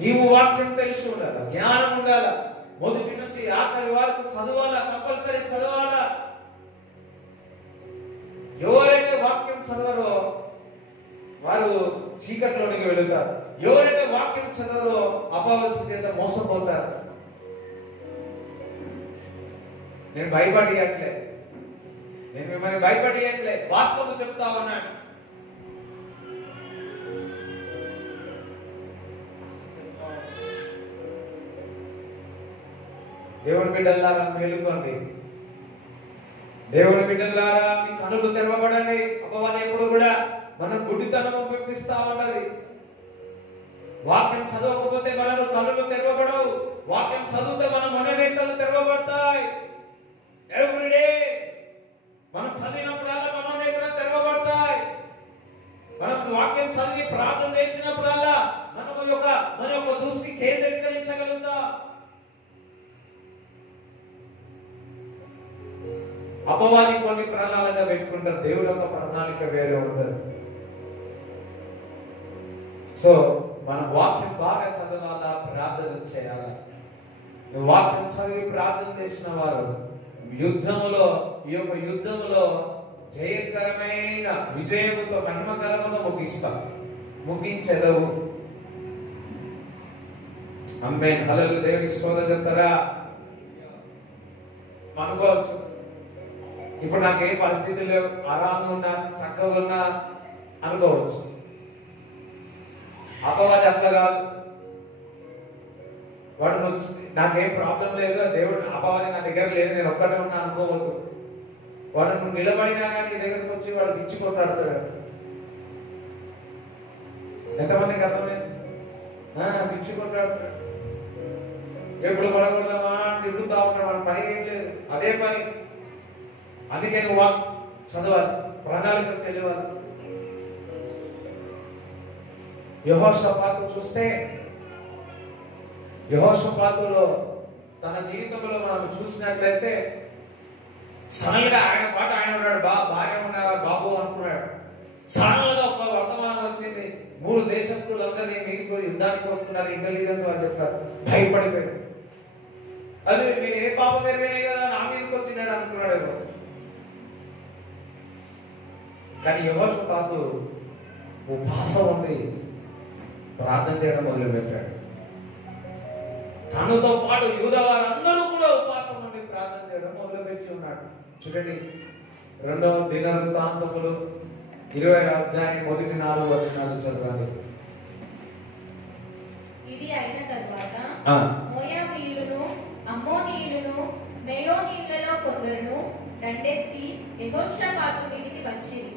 నీవు వాక్యం తెలిసి ఉండాలా, జ్ఞానం ఉండాలా, మొదటి నుంచి ఆఖరి వరకు చదవాలా, కంపల్సరీ చదవాలా. ఎవరైతే వాక్యం చదవరో వారు చీకట్లోనికి వెళుతారు. ఎవరైతే వాక్యం చదవరో అపవాది చేత మోసపోతారు. నేను భయపడియట్లే, నేను మిమ్మల్ని భయపడియట్లే, వాస్తవం చెప్తా ఉన్నాను. దేవుని బిడ్డలారా మేలుకోండి. దేవుని బిడ్డలారా మీ కనులు తెరవబడండి. అపవాది ఎప్పుడు కూడా మనం గుడ్డితనం పంపిస్తా ఉన్నది. వాక్యం చదవకపోతే మనకు కనులు తెరవబడవు. వాక్యం చదివితే మన మనోనేతలు తెరవబడతాయి. ఎవ్రీడే మనం చదివినప్పుడల్లా మనోనేతలు తెరవబడతాయి. మనం వాక్యం చదివి ప్రార్థన చేసినప్పుడల్లా మన యొక్క దృష్టి కేంద్రీకరించగలుగుతాం. అపవాది కొన్ని ప్రణాళిక పెట్టుకుంటారు, దేవుడు యొక్క ప్రణాళిక వేరే ఉంటుంది. సో మనం వాక్యం బాగా చదవాలా, ప్రార్థన చేయాలా. నువ్వు వాక్యం చదివి ప్రార్థన చేసిన వారు యుద్ధములో, ఈ యొక్క యుద్ధములో జయకరమైన విజయముతో మహిమకరముగా ముగించెదవు. ఆమేన్. హల్లెలూయా. దేవునికి స్తోత్రం చెప్తారా? అనుకోవచ్చు, ఇప్పుడు నాకు ఏ పరిస్థితి లేవు, ఆరాంగా ఉన్నా, చక్కగా ఉన్నా అనుకోవచ్చు. అపవాది అట్లా కాదు. వాడు నాకేం ప్రాబ్లం లేదు, దేవుడు అపవాది నా దగ్గర లేదు, నేను ఒక్కటే ఉన్నా అనుకోవద్దు. వాడు నువ్వు నిలబడినా కానీ నీ దగ్గరకు వచ్చి వాడు గిచ్చి కొట్టాడుతాడు. ఎంతమందికి అర్థమైంది? గిచ్చి కొట్టాడుతాడు. ఎప్పుడు పడకూడదామా తిరుగుతా ఉంటాడు. వాడి పని ఏం లేదు, అదే పని. అందుకే నువ్వు చదవాలి, ప్రణాళిక తెలియాలి. యెహోషాపాతు చూస్తే, యెహోషాపాతులో తన జీవితంలో మనం చూసినట్లయితే సడన్ గా ఆయన పాట ఆయన ఉన్నాడు, బాగా ఉన్నాడు బాబు అనుకున్నాడు. సడన్ గా ఒక వర్తమానం వచ్చింది, 3 దేశస్తులందరినీ మీకు యుద్ధానికి వస్తున్నారు, ఇంటెలిజెన్స్ వాళ్ళు చెప్తారు. భయపడిపోయాడు. అది నేను ఏ పాపం ఎరిగినాయి కదా నా మీదకి వచ్చినాడు అనుకున్నాడు. కానీ యెహోషాపాతు ఉపవాసం ఉండి ప్రార్థన చేయడం మొదలుపెట్టాడు. తనతో పాటు యూదా వారందరూ కూడా ఉపవాసం ఉండి ప్రార్థన చేయడం మొదలుపెట్టి ఉన్నాడు. చూడండి, 2వ దినవృత్తాంతములు 20వ అధ్యాయం 1-4 వచనాలు చదవండి. ఇది అయిన తరువాత మోయాబీయులను, అమ్మోనీయులను, మెయోనీయులలో కొందరును దండెత్తి యెహోషాపాతు మీదికి వచ్చిరి.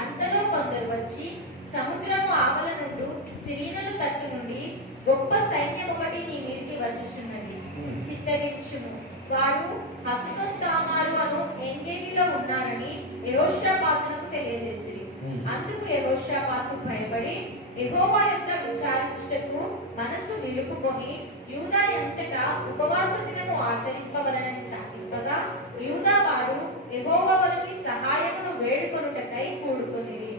అంతలో కొందరు వచ్చి సముద్రము ఆవల నుండి సిరియనుల తట్టు నుండి గొప్ప సైన్యం ఒకటి నీ మీదికి వచ్చుచున్నది, చిత్తగించుము. వారు హస్సోన్ తామారు అను ఎంగేదిలో ఉన్నారని యెహోషాపాతునకు తెలియజేసిరి. అందుకు యెహోషాపాతు భయపడి యెహోవా యొద్ద విచారించుటకు మనసు నిలుపుకొని యూదా అంతటా ఉపవాస దినము ఆచరింపవలనని చాటింపగా యూదా వారు యెహోవా వారికి సహాయమును వేడుకొనుటకై కూడుకొనిరి.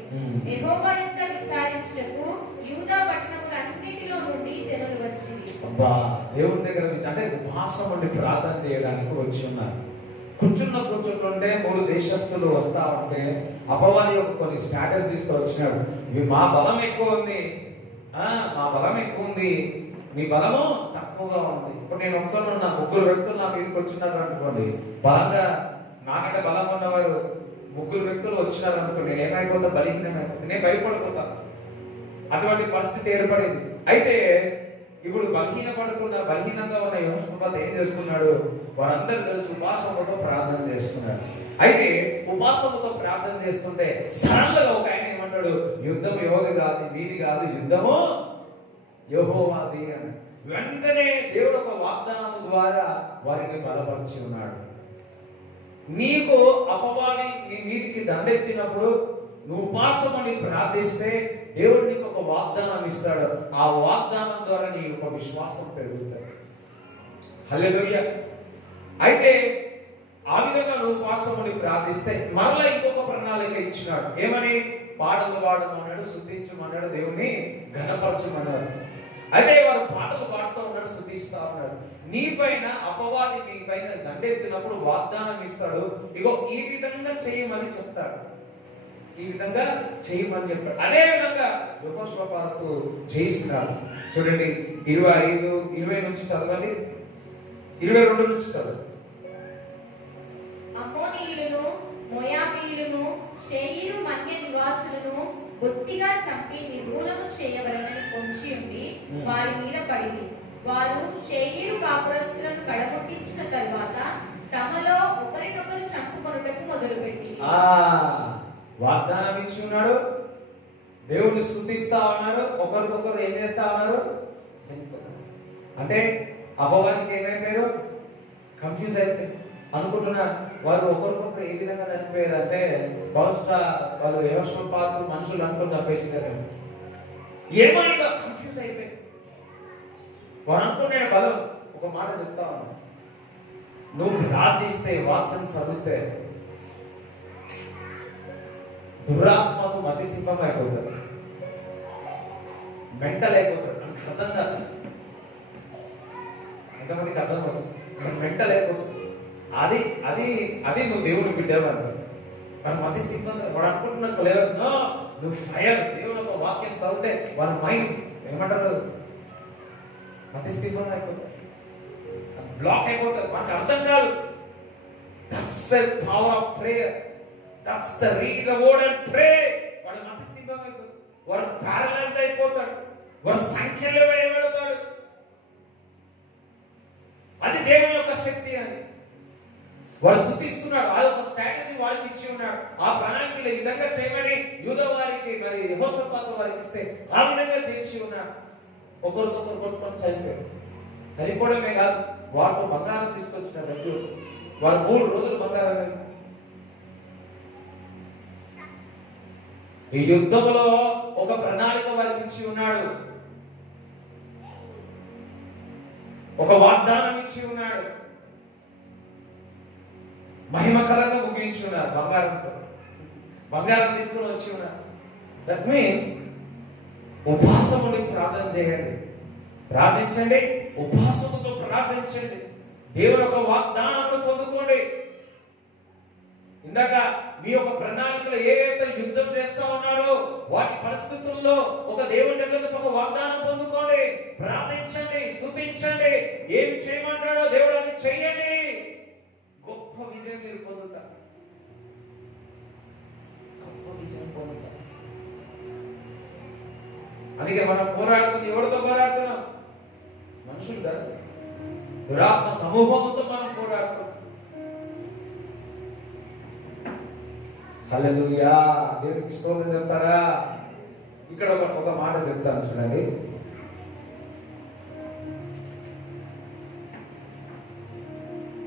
యెహోవా యొద్ద విచారించు ప్రార్థించుటకు యూదా పట్టణములన్నిటిలో నుండి జనులు వచ్చింది. అబ్బా, దేవుని దగ్గర నుంచి అంటే ఉపవాసం ఉండి ప్రార్థన చేయడానికి వచ్చి ఉన్నారు. కూర్చుంటుంటే 3 దేశస్తులు వస్తా ఉంటే అపవాది యొక్క కొన్ని స్టాటస్ తీసుకొచ్చినాడు. మా బలం ఎక్కువ ఉంది, మా బలం ఎక్కువ ఉంది, మీ బలము తక్కువగా ఉంది. ఇప్పుడు నేను ఒక్కరు నా 3 వ్యక్తులు నా మీదకి వచ్చినారు అనుకోండి, బలంగా నాకంటే బలం ఉన్నవారు 3 వ్యక్తులు వచ్చినారు అనుకోండి, నేను ఏమైపోతా, బలహీనమైపోతా, నేను భయపడిపోతా. అటువంటి పరిస్థితి ఏర్పడింది. అయితే ఇప్పుడు బలహీనంగా ఉన్న యెహోషాపాతు ఏం చేస్తున్నాడు? వారందరూ కలిసి ఉపవాసముతో ప్రార్థన చేస్తున్నాడు. అయితే ఉపవాసముతో ప్రార్థన చేస్తుంటే సడన్గా ఒక ఆయన ఏమంటాడు, యుద్ధం ఎవరిది కాదు, మీది కాదు, యుద్ధము యెహోవాది అని. వెంటనే దేవుడు ఒక వాగ్దానం ద్వారా వారిని బలపరిచి ఉన్నాడు. నీకు అపవాది నీ మీదికి దండెత్తినప్పుడు నువ్వు ఉపవాసమని ప్రార్థిస్తే దేవుడు నీకు ఒక వాగ్దానం ఇస్తాడు. ఆ వాగ్దానం ద్వారా నీ యొక్క విశ్వాసం పెరుగుతుంది. హల్లెలూయా. అయితే ఆ విధంగా నువ్వు ఉపవాసమని ప్రార్థిస్తే మరలా ఇంకొక ప్రణాళిక ఇచ్చినాడు. ఏమని? పాటలు పాడమన్నాడు, స్తుతించమన్నాడు, దేవుని ఘనపరచమన్నాడు. అయితే వారు పాటలు పాడుతూ ఉన్నాడు, స్తుతిస్తా ఉన్నాడు. నీ పైన అపవాది నీ పైన దండెత్తినప్పుడు వాగ్దానం ఇస్తాడు. ఇగో ఈ విధంగా చేయమని చెప్తాడు, ఈ విధంగా చేయమని చెప్పాడు. అదే విధంగా యెహోషాపాతు చేసినాడు. చూడండి 20 నుంచి చదవండి, 22 నుంచి చదవండి. అమ్మోనీయులను, మోయాబీయులను, షేయీరు మన్య నివాసులను బొత్తిగా చంపి నిర్మూలము చేయవలనని పొంచి ఉండి వారి మీద పడింది. వారు షేయీరు కాపురస్తులను కడగొట్టించిన తరువాత తమలో ఒకరినొకరు చంపుకొనుటకు మొదలుపెట్టి వాగ్దానం ఇచ్చి ఉన్నాడు, దేవుని స్తుతిస్తా ఉన్నారు, ఒకరికొకరు ఏం చేస్తా ఉన్నారు? అంటే అపవాదికి ఏమైపోయారు? కన్ఫ్యూజ్ అయిపోయారు. అనుకుంటున్నారు వారు ఒకరికొకరు ఏ విధంగా చనిపోయారు అంటే, బహుశా వాళ్ళు యెహోషాపాతు మనుషులు అనుకుని చంపేసినారు. ఏమైందో కన్ఫ్యూజ్ అయిపోయారు. వారు అనుకున్నాడు బలం. ఒక మాట చెప్తా ఉన్నా, నువ్వు ప్రార్థిస్తే, వాక్యం చదివితే దురాత్మకు మతి సింహం అయిపోతుంది, మెంటల్ అయిపోతాడు. మనకు అర్థం కాదు, ఎంతమందికి అర్థం అవుతుంది? మెంటల్ అయిపోతుంది. అది అది అది నువ్వు దేవుని బిడ్డవంటావు. మన మతి సింహం. వాడు అనుకుంటున్నట్టు లేదు, నువ్వు ఫైర్. దేవుడు ఒక వాక్యం చదివితే వాళ్ళ మైండ్ ఏమంటారు? మతి సింహం అయిపోతుంది, బ్లాక్ అయిపోతుంది, మనకు అర్థం కాదు. That's the power of prayer. That's the read the word and pray. వాడు మతిస్థితం అయిపోతాడు, వాడు ప్యారలైజ్డ్ అయిపోతాడు, వాడు సంఖ్యలో వేయబడతాడు. అది దేవుని యొక్క శక్తి. అని వాడు స్తుతిస్తున్నాడు. ఆ ఒక స్ట్రాటజీ వారికి ఇచ్చి ఉన్నాడు. ఆ ప్రణాళికలు ఈ విధంగా చేయమని యూదా వారికి, మరి యెహోషాపాతు వారికి ఇస్తే ఆ విధంగా చేసి ఉన్నాడు. ఒకరికొకరు కొట్టుకొని చనిపోయాడు. చనిపోవడమే కాదు, వారితో బంగారం తీసుకొచ్చిన వ్యక్తులు వారు 3 రోజులు బంగారం. ఈ యుద్ధంలో ఒక ప్రణాళిక వారికి ఇచ్చి ఉన్నాడు, ఒక వాగ్దానం ఇచ్చి ఉన్నాడు, మహిమకరంగా ముగించి ఉన్నారు. బంగారం తీసుకుని వచ్చి ఉన్నారు. దట్ మీన్స్ ఉపవాసముని ప్రార్థన చేయండి, ప్రార్థించండి, ఉపవాసముతో ప్రార్థించండి, దేవుని ఒక వాగ్దానాన్ని పొందుకోండి. ఇందాక మీ యొక్క ప్రణాళికలు ఏవైతే యుద్ధం చేస్తా ఉన్నారో వాటి పరిస్థితుల్లో ఒక దేవుని దగ్గర నుంచి ఒక వాగ్దానం పొందుకోండి, ప్రార్థించండి, స్తుతించండి. ఏమి చేయమంటాడో దేవుడు అది చెయ్యండి. గొప్ప విజయం మీరు పొందుతారు, గొప్ప విజయం పొందుతారు. అందుకే మనం పోరాడుతుంది, ఎవరితో పోరాడుతున్నాం? మనుషులు కాదు, దురాత్మ సమూహంతో మనం పోరాడుతున్నాం. హల్లెలూయా. దేవునికి స్తోత్రం చెప్తారా? ఇక్కడ ఒక మాట చెప్తాను చూడండి.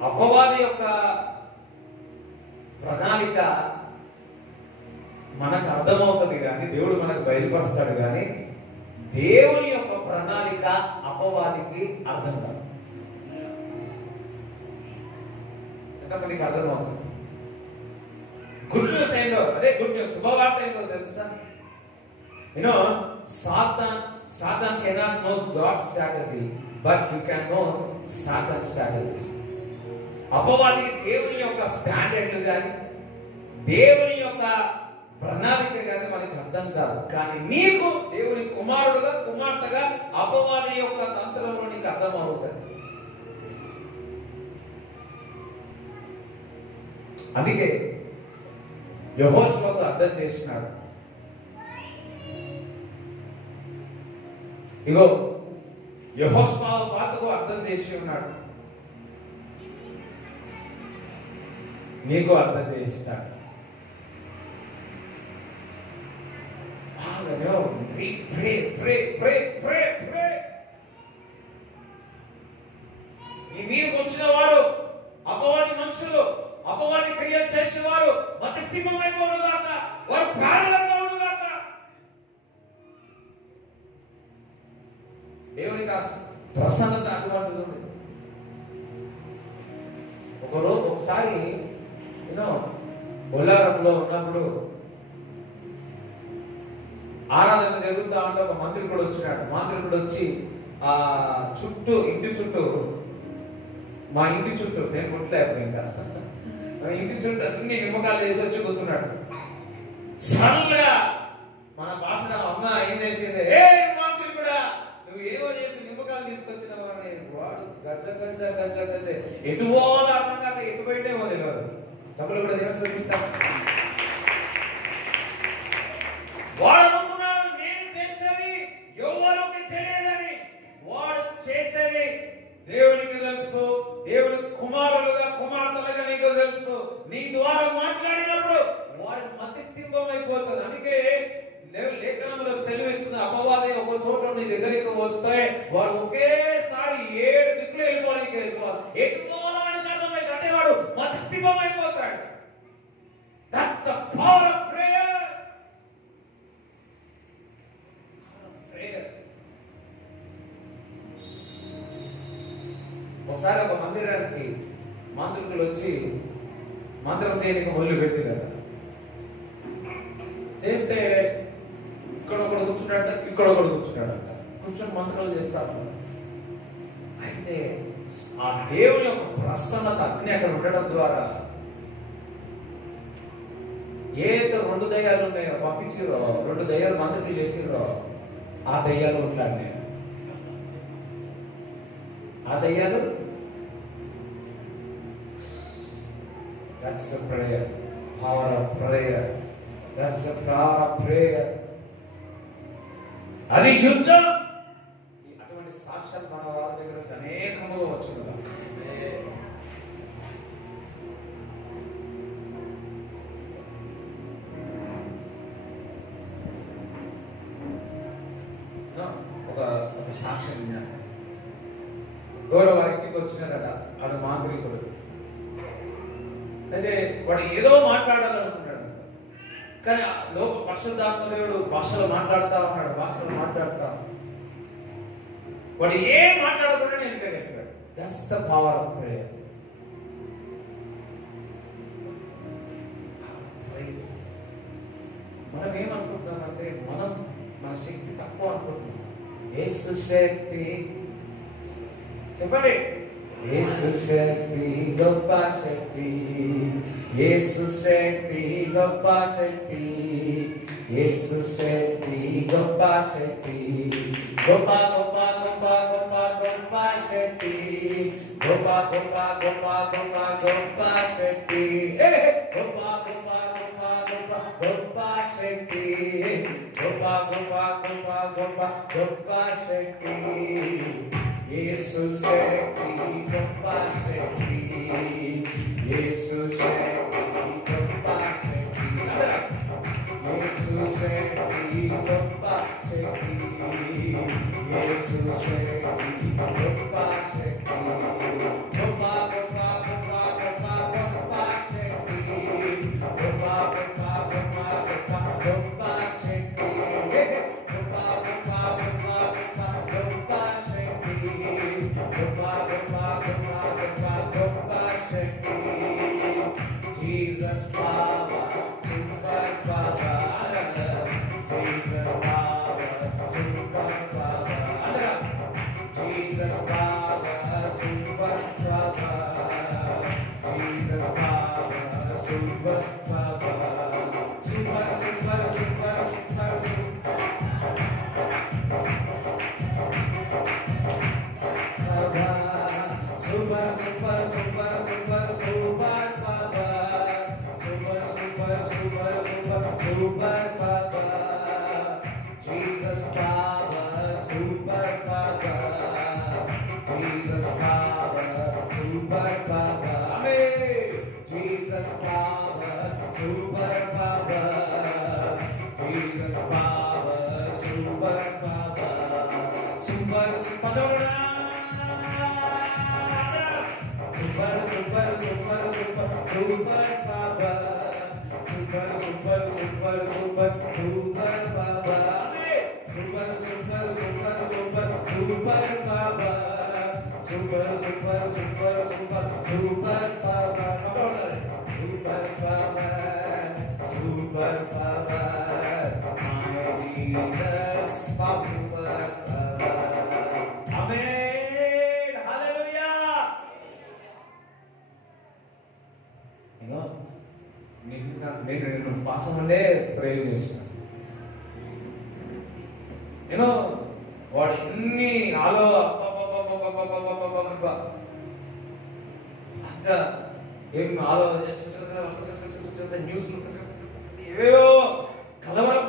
అపవాది యొక్క ప్రణాళిక మనకు అర్థమవుతుంది కానీ, దేవుడు మనకు బయలుపరుస్తాడు కానీ, దేవుని యొక్క ప్రణాళిక అపవాదికి అర్థం కాదు. ఎంతమందికి అర్థమవుతుంది? గుడ్ న్యూస్ ఏంటో, అదే గుడ్ న్యూస్, శుభవార్త ఏంటో తెలుసా? You know, Satan cannot know God's strategy, but you can know Satan's strategies. అపవాదికి దేవుని యొక్క స్టాండర్డ్లు కానీ దేవుని యొక్క ప్రణాళిక కానీ మనకి అర్థం కాదు. కానీ నీకు దేవుని కుమారుడుగా కుమార్తెగా అపవాది యొక్క తంత్రంలో నీకు అర్థం అవుతుంది. అందుకే యెహోషువకు అర్థం చేసినాడు. ఇగో యెహోషువకు అర్థం చేసి ఉన్నాడు, నీకు అర్థం చేయిస్తాడు. నీ మీదకి వచ్చిన వారు అపవాది మనుషులు, అపవాది క్రియలు చేసేవారు మతిస్థిమమైపోను గాక, వారు ప్రాణులుగా ఉండుగాక. దేవునికి ప్రసన్నత అటువంటిది ఉంది. ఒకసారి బొల్లారంలో ఉన్నప్పుడు ఆరాధన జరుగుతా ఉంటే ఒక మంత్రికుడు వచ్చినాడు. మంత్రికుడు వచ్చి ఆ ఇంటి చుట్టూ మా ఇంటి చుట్టూ నేను ముట్టలేదు ఇంకా ఇంటి చుట్టూ అన్ని నిమ్మకాయలు వేసి వచ్చి కూర్చున్నాడు. సడన్గా మన భాష అమ్మ ఏం చేసింది, ఏ మంత్రికుడా నువ్వు ఏమో చెప్పి నిమ్మకాయలు తీసుకొచ్చినావు అని. వాడు గజ్జ గజ్జ గజ్జ గజ్జ ఎటు పోవాలో అర్థం కాక ఎటు పోయిటేమో తెలియదు. సభలు కూడా నిరసిస్తాం. వాడు అనుకున్నాడు నేను చేసేది ఎవరికి తెలియదని. వాడు చేసేది దేవునికి తెలుసు, దేవుని కుమారులుగా కుమార్తెలుగా నీకు తెలుసు. నీ ద్వారా మాట్లాడినప్పుడు వారి మతిస్థింభం అయిపోతుంది. అందుకే లేఖనంలో సెలవిస్తుంది, అపవాది ఒక చోట నీ దగ్గరికి వస్తే వాడు ఒకేసారి 7 దిక్కులు వెళ్ళిపోవాలి. ఎటు పోవాలని అర్థమైంది అంటే వాడు మతిస్థింభం అయిపోతాడు. That's the power of prayer. ఒకసారి ఒక మందిరానికి మంత్రులు వచ్చి మంత్రం చేయడానికి మొదలు పెట్టినారు. చేస్తే ఇక్కడ ఒకడు కూర్చున్నాడంట, ఇక్కడ ఒకడు కూర్చున్నాడంట. కూర్చొని మంత్రాలు చేస్తారు. అయితే ఆ దేవుని యొక్క ప్రసన్నత అగ్ని అక్కడ ఉండడం ద్వారా ఏదో 2 దయ్యాలు ఉన్నాయో పంపించిరో, 2 దయ్యాలు మంత్రులు చేసిరో, ఆ దయ్యాలు ఉంటాయి. ఆ దయ్యాలు that's a prayer, power of prayer, that's a power of prayer. అది యుద్ధం. అటువంటి సాక్షాత్ మన వాళ్ళ దగ్గర అనేకముగా వచ్చునుగా. ఒక సాక్ష్యం విన్నాను. గౌరవ ఇంటికి వచ్చినాడట వాడు మాంత్రికుడు. అయితే వాడు ఏదో మాట్లాడాలనుకున్నాడు, కానీ లోక పరిశుద్ధాత్మ దేవుడు భాషలో మాట్లాడుతా ఉన్నాడు. వాడు ఏం మాట్లాడకుండా నేను చెప్పాడు. That's the power of prayer. మనం ఏమనుకుంటున్నామంటే మన శక్తి తక్కువ అనుకుంటున్నాం. యేసు శక్తి చెప్పండి, యేసు శక్తి గొప్ప శక్తి, యేసు శక్తి గొప్ప శక్తి, యేసు శక్తి గొప్ప శక్తి, గొప్ప గొప్ప గొప్ప గొప్ప గొప్ప శక్తి, గొప్ప గొప్ప గొప్ప గొప్ప గొప్ప శక్తి, గొప్ప గొప్ప గొప్ప గొప్ప గొప్ప శక్తి, గొప్ప గొప్ప గొప్ప గొప్ప గొప్ప శక్తి, యేసు శక్తి గొప్ప శక్తి, యేసు శక్తి గొప్ప శక్తి, యేసు శక్తి గొప్ప శక్తి, యేసు శక్తి గొప్ప శక్తి, గొప్ప గొప్ప గొప్ప గొప్ప గొప్ప శక్తి, గొప్ప గొప్ప గొప్ప గొప్ప గొప్ప శక్తి, గొప్ప గొప్ప గొప్ప గొప్ప గొప్ప శక్తి, గొప్ప గొప్ప గొప్ప గొప్ప గొప్ప శక్తి. Jesus power, super power, Jesus power. Super baba, super super super super super baba, super super super super super baba, super super super super super baba, super baba, super baba, my Jesus super baba. ఆమేన్, హల్లెలూయా. నేను పాసం ఉండే ప్రేయర్ చేస్తున్నాను. వాడు ఎన్ని అంత ఏం న్యూస్ ఏవేవో కలవరం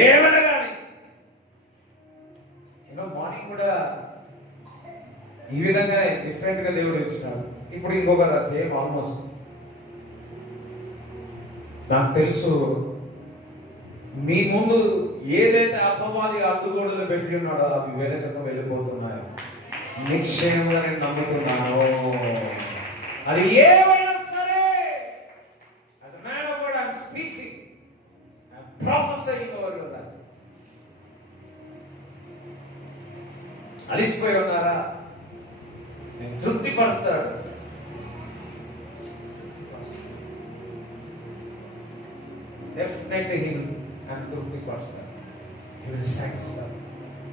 ఏమన్నా కానీ మార్నింగ్ కూడా ఈ విధంగా డిఫరెంట్ గా దేవుడు ఇచ్చినాడు. ఇప్పుడు ఇంకొక సేమ్ ఆల్మోస్ట్ నాకు తెలుసు మీ ముందు ఏదైతే అపవాది అడ్డుగోడలు పెట్టి ఉన్నాడో అవి వెనకకు వెళ్ళిపోతున్నాయి. నిశ్చయంగా నేను నమ్ముతున్నాను. అది ఏమైనా సరే, as a man of God I'm speaking, I'm prophesying over your life. అలిసిపోయి ఉన్నారా? నేను తృప్తిపరుస్తాడు. Definitely he will తృప్తిపరుస్తాడు. He will satisfy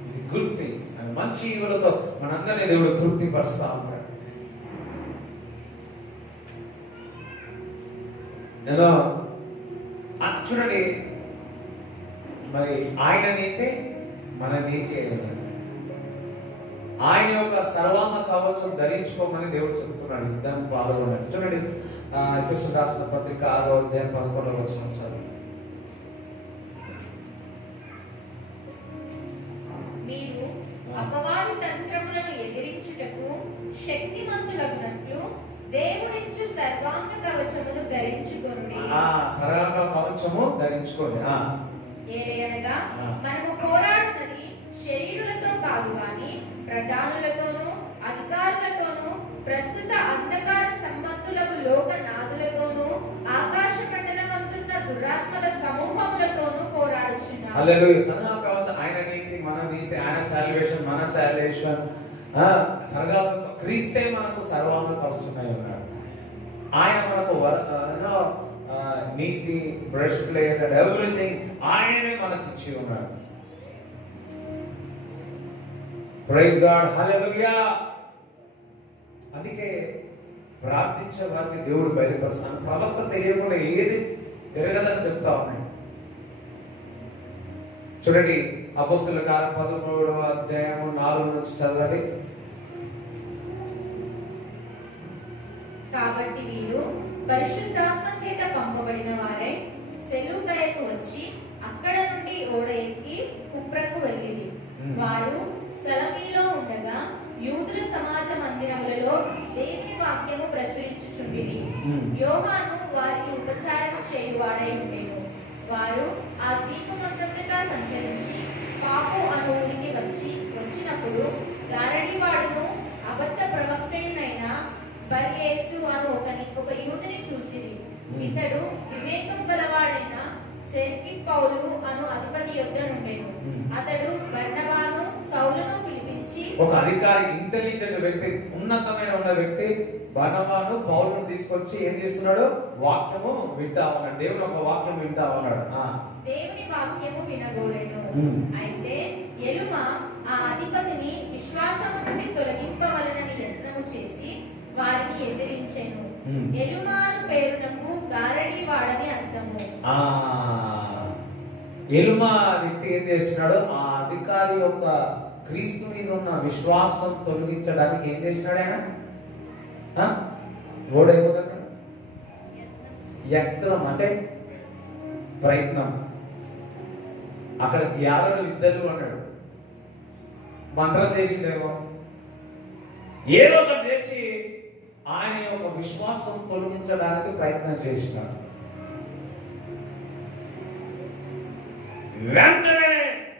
with good things. and మంచి ఈవులతో మనందరినీ దేవుడు తృప్తిపరుస్తా ఉంటాడు. నేను చూడండి, మరి ఆయన నీతే మన నీతి ఆయన యొక్క సర్వాంగ కవచం ధరించుకోమని దేవుడు చెప్తున్నాడు. యుద్ధం పాల్గొనండి. చూడండి, ఎఫెసీయులకు రాసిన పత్రిక 6వ అధ్యాయం 11వ వచనం చదువు. మీరు అపవాది తంత్రములను ఎదిరించుటకు శక్తిమంతులగునట్లు దేవుడిచ్చు సర్వాంగ కవచమును ధరించుకోండి. సర్వాంగ కవచము ధరించుకోండి. ఏలయనగా మనము పోరాడునది శరీరులతో కాదు గాని ప్రధానులతోనూ అధికారులతోనూ ప్రస్తుత అంధకార సంబంధులకు లోక నాదులతోనూ ఆకాశ మండలమందున్న దురాత్మల సమూహములతోనూ పోరాడుచున్నాము. హల్లెలూయా. సర్వాంగ కవచం ఆయన నీతి మన నీతి, ఆయన సాల్వేషన్ మన సాల్వేషన్. సర్వాంగ క్రీస్తే మనకు సర్వాంగ కవచమై ఉన్నాడు. ఆయన మనకు నీతి, బ్రెస్ట్ ప్లేట్ అండ్ ఎవ్రీథింగ్ ఆయనే మనకి ఇచ్చి ఉన్నాడు. ప్రైజ్ గాడ్, హల్లెలూయా. అందుకే ప్రార్థించే వారికి దేవుడు బయలుపరుస్తాను. ప్రవక్త తెలియకుండా ఏది తిరగదని చెప్తా ఉన్నాయి. చూడండి, అపొస్తలుల కార్యం 13వ అధ్యాయం 4 నుంచి చదవండి. కాబట్టి వీరు పరిశుద్ధాత్మ చేత పంపబడిన వారై సెలూకయకు వచ్చి అక్కడ నుండి ఓడ ఎక్కి కుప్రకు వెళ్ళిరి. వారు సలమీలో ఉండగా యూదుల సమాజ మందిరములలో దేవుని వాక్యము ప్రచురించుచుండిరి. యోహాను వారికి ఉపచారము చేయువాడై ఉండెను. వారు ఆ ద్వీపమంతటా సంచరించి పాపు అను ఊరికి వచ్చినప్పుడు గారడీవాడును అబద్ధ ప్రవక్తయునైన బర్యేసు అను ఒక యూదుని చూసిరి. ఇతడు వివేకం గలవాడైన సెర్గి పౌలు అను అధిపతి యొద్ద నుండెను. అతడు బర్నబాను సౌలును పిలిపించి, ఒక అధికారి, ఇంటెలిజెంట్ వ్యక్తి, ఉన్నతమైన ఉన్న వ్యక్తి బర్నబాను పౌలును తీసుకొచ్చి ఏం చేస్తున్నాడు? వాక్యము వింటా ఉన్నాడు. దేవుని ఒక వాక్యం వింటా ఉన్నాడు. దేవుని వాక్యము వినగోరెను. అయితే ఎలుమ ఆ అధిపతిని విశ్వాసము నుండి తొలగింపవలనని యత్నము చేసి వారిని ఎదిరించెను. ఎలుమాను పేరునకు గారడీ వాడని అర్థము. ఎలుమా వ్యక్తి ఏం చేస్తున్నాడు? ఆ అధికారి యొక్క క్రీస్తు మీద ఉన్న విశ్వాసం తొలగించడానికి ఏం చేసినాడు? ఆయన ఓడైపోతాడు. యత్నం అంటే ప్రయత్నం. అక్కడ యారడు ఇద్దరు అన్నాడు. మంత్రం చేసిందేమో ఏదో ఒకటి చేసి ఆయన యొక్క విశ్వాసం తొలగించడానికి ప్రయత్నం చేసినాడు. వెంటనే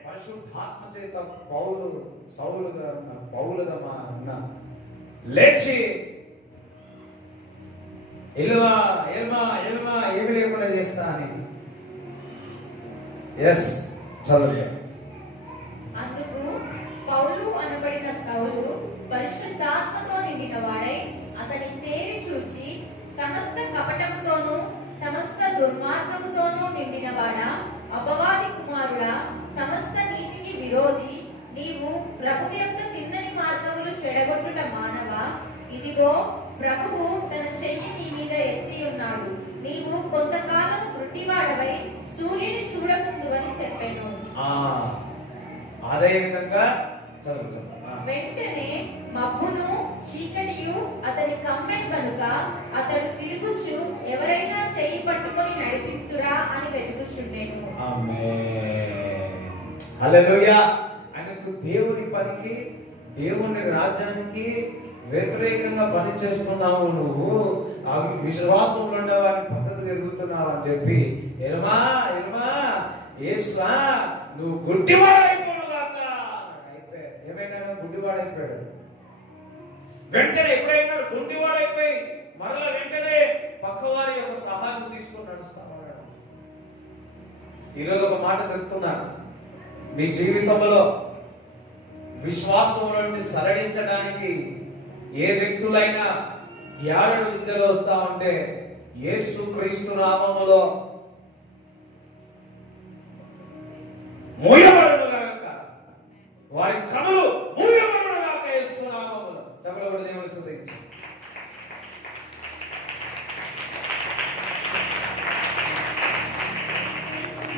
పరిశుద్ధాత్మ చేత పౌలుగా ఉన్న లేచి ఎల్మా ఎల్మా ఎల్మా ఏమి లేకుండా చేస్తా అని. ఎస్ చదువు. అందుకు పౌలు అనబడిన సౌలు పరిశుద్ధాత్మతో నిండిన వాడై అతని తేరి చూచి, సమస్త కపటముతోనూ సమస్త దుర్మార్గముతోనూ నిండిన వాడా, అపవాది కుమారుడా, సమస్త నీతికి విరోధి, నీవు ప్రభువు యొక్క తిన్నని మార్గములు చెడగొట్టుట మానవా, ఇదిగో ప్రభువు తన చెయ్యి నీ మీద ఎత్తి ఉన్నాడు, నీవు కొంతకాలం గుడ్డివాడవై సూర్యుని చూడకుందు అని చెప్పాను. అదే విధంగా చదువు. వెంటనే మబ్బును చీకటియు అతని కమ్మెను కనుక అతడు తిరుగుచు ఎవరైనా చెయ్యి పట్టుకొని నడిపిస్తురా అని వెతుకుచుండెను. ఆమేన్. హల్లెలూయా. ఆయనకు దేవుని పనికి, దేవుని రాజ్యానికి వ్యతిరేకంగా పని చేస్తున్నావు నువ్వు, ఆ విశ్వాసంలో ఉండే వారిని పక్కకు తిరుగుతున్నావు అని చెప్పి, ఎల్మా ఎల్మా యేసువా నువ్వు గుడ్డివాడైపోను గాక. ఏమైనా గుడ్డివాడైపోయాడు. వెంటనే ఎప్పుడైనాడు గుడ్డివాడైపోయి మరలా వెంటనే పక్కవారి యొక్క సహాయం తీసుకొని నడుస్తా ఉన్నాడు. ఈరోజు ఒక మాట చెప్తున్నాను, మీ జీవితంలో విశ్వాసం నుంచి సరళించడానికి ఏ వ్యక్తులైనా యారడు విద్యలో వస్తా ఉంటే యేసు క్రీస్తు నామములో మూయబడునుగాక, వారి కనులు మూయబడునుగాక యేసు నామములో. చపలబడి దేవుని స్తుతించు.